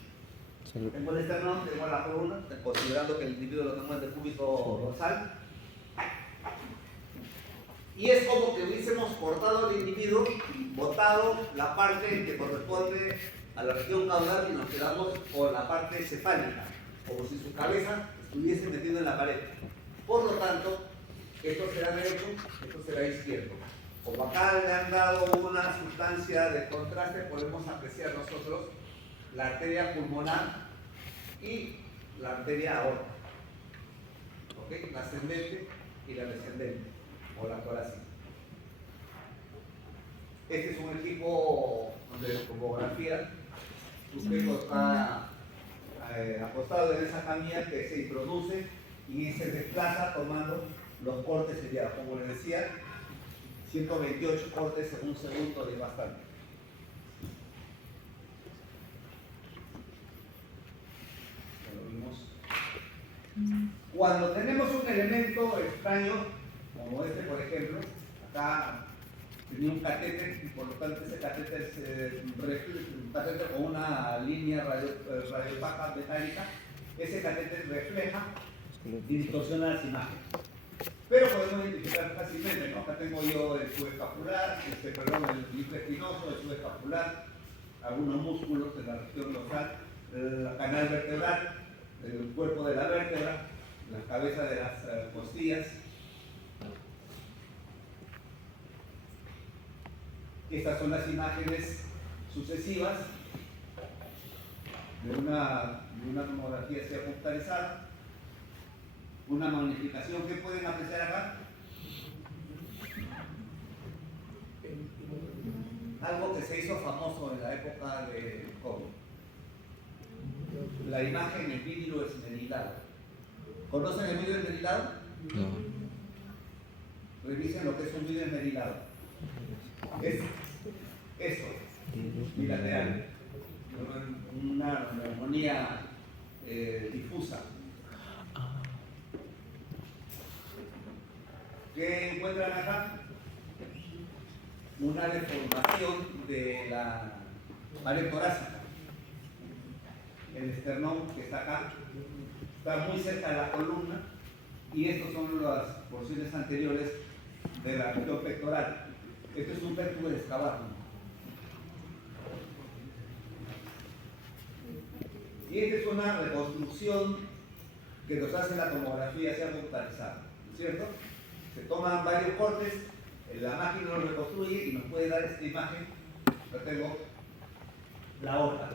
Tengo el esternón, tengo la columna, considerando que el individuo lo tenemos en el cúbito dorsal. Y es como que hubiésemos cortado al individuo, botado la parte que corresponde a la región caudal y nos quedamos con la parte cefálica, como si su cabeza estuviese metida en la pared. Por lo tanto, esto será derecho, esto será izquierdo. Como acá le han dado una sustancia de contraste, podemos apreciar nosotros la arteria pulmonar y la arteria aorta, ¿okay? La ascendente y la descendente, o la torácica. Este es un equipo de tomografía. Usted está acostado en esa camilla que se introduce y se desplaza tomando los cortes seriados. Como les decía, 128 cortes en un segundo de bastante. Cuando tenemos un elemento extraño, como este por ejemplo, acá tenía un catéter y por lo tanto ese catéter es un catéter con una línea radiopaca metálica, ese catéter refleja y distorsiona las imágenes. Pero podemos identificar fácilmente, ¿no? Acá tengo yo el subescapular, el disco espinoso, el subescapular, algunos músculos de la región dorsal, el canal vertebral, el cuerpo de la vértebra, la cabeza de las costillas. Estas son las imágenes sucesivas de una tomografía axial computarizada. Una magnificación que pueden apreciar acá. Algo que se hizo famoso en la época de COVID. La imagen en vidrio esmerilado. ¿Conocen el vidrio esmerilado? No. Revisen lo que es un vidrio esmerilado. Es esto, bilateral. Una neumonía difusa. ¿Qué encuentran acá? Una deformación de la pared torácica. El esternón que está acá está muy cerca de la columna y estas son las porciones anteriores de la región pectoral. Esto es un vértebro de escabato. Y esta es una reconstrucción que nos hace la tomografía axial computarizada, ¿no es cierto? Se toman varios cortes, la máquina los reconstruye y nos puede dar esta imagen. Yo tengo la aorta.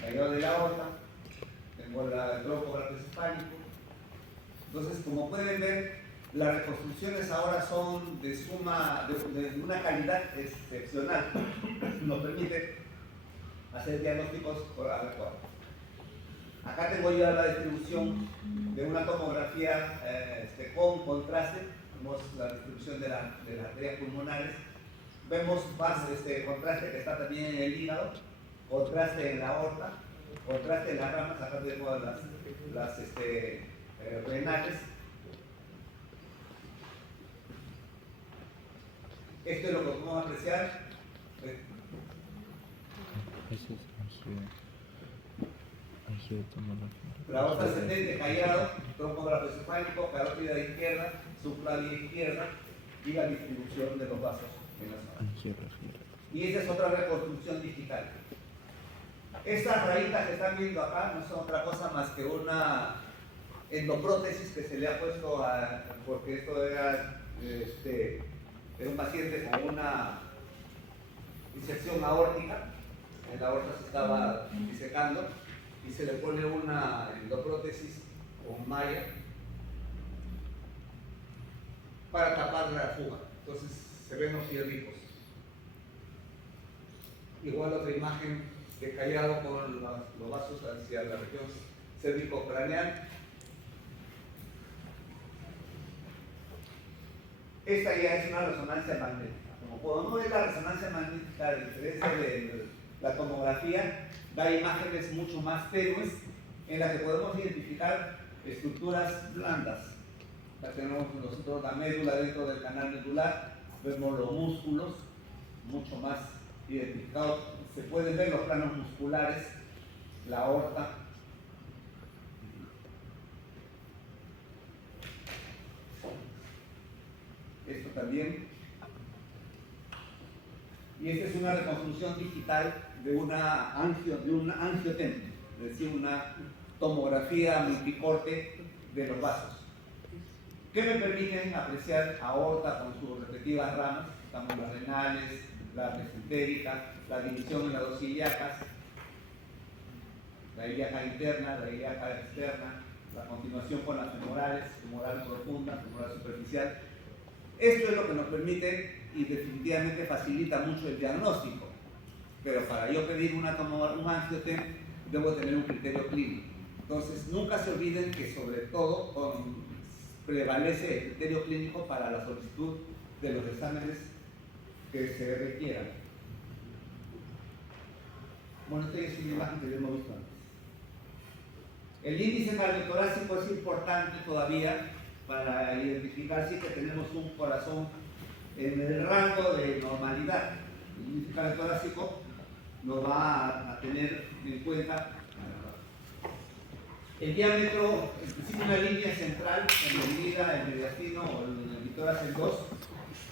Caído de la aorta, tengo el tronco brachiocefálico. Entonces, como pueden ver, las reconstrucciones ahora son de una calidad excepcional. Nos permite hacer diagnósticos adecuados. Acá tengo ya la distribución de una tomografía con contraste. Vemos la distribución de las arterias pulmonares. Vemos más contraste que está también en el hígado, contraste en la aorta, contraste en las ramas. Acá tenemos las renales. Esto es lo que podemos apreciar. Eso es angiotomografía. La aorta ascendente, callado, tronco brachiocefálico, carótida izquierda, subclavia izquierda y la distribución de los vasos en la zona. Angiografía. Y esa es otra reconstrucción digital. Estas rayitas que están viendo acá no son otra cosa más que una endoprótesis que se le ha puesto porque esto era un paciente con una disección aórtica. La aorta se estaba disecando y se le pone una endoprótesis con malla para tapar la fuga. Entonces se ven los fierritos. Igual otra imagen de callado con los vasos hacia la región cérvico-craneal. Esta ya es una resonancia magnética. Como podemos ver, la resonancia magnética, a diferencia de la tomografía, da imágenes mucho más tenues en las que podemos identificar estructuras blandas. Ya tenemos nosotros la médula dentro del canal medular, vemos los músculos mucho más identificados. Se pueden ver los planos musculares, la aorta. Esto también. Y esta es una reconstrucción digital de un angiotem, es decir, una tomografía multicorte de los vasos, que me permiten apreciar aorta con sus respectivas ramas. Estamos las renales, la mesentérica, la división en las dos ilíacas, la ilíaca interna, la ilíaca externa, la continuación con las femorales, femoral profunda, femoral superficial. Esto es lo que nos permite y definitivamente facilita mucho el diagnóstico, pero para yo pedir un angiotem debo tener un criterio clínico. Entonces nunca se olviden que sobre todo prevalece el criterio clínico para la solicitud de los exámenes que se requieran. Bueno, esta es una imagen que ya hemos visto antes. El índice cardiotorácico es importante todavía para identificar si que tenemos un corazón en el rango de normalidad. El índice cardiotorácico nos va a tener en cuenta el diámetro, en principio una línea central, en medida, el mediastino o el tórax en dos,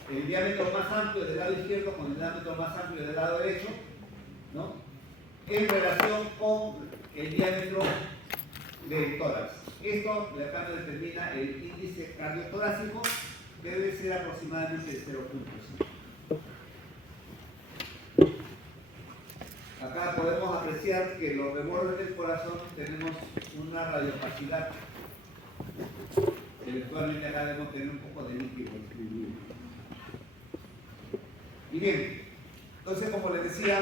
el diámetro más amplio del lado izquierdo con el diámetro más amplio del lado derecho, ¿no?, en relación con el diámetro del tórax. Esto de acá nos determina el índice cardiotorácico, debe ser aproximadamente de 0.5. Acá podemos apreciar que los rebordes del corazón tenemos una radiopacidad. Eventualmente acá debemos tener un poco de líquido. Y bien, entonces como les decía,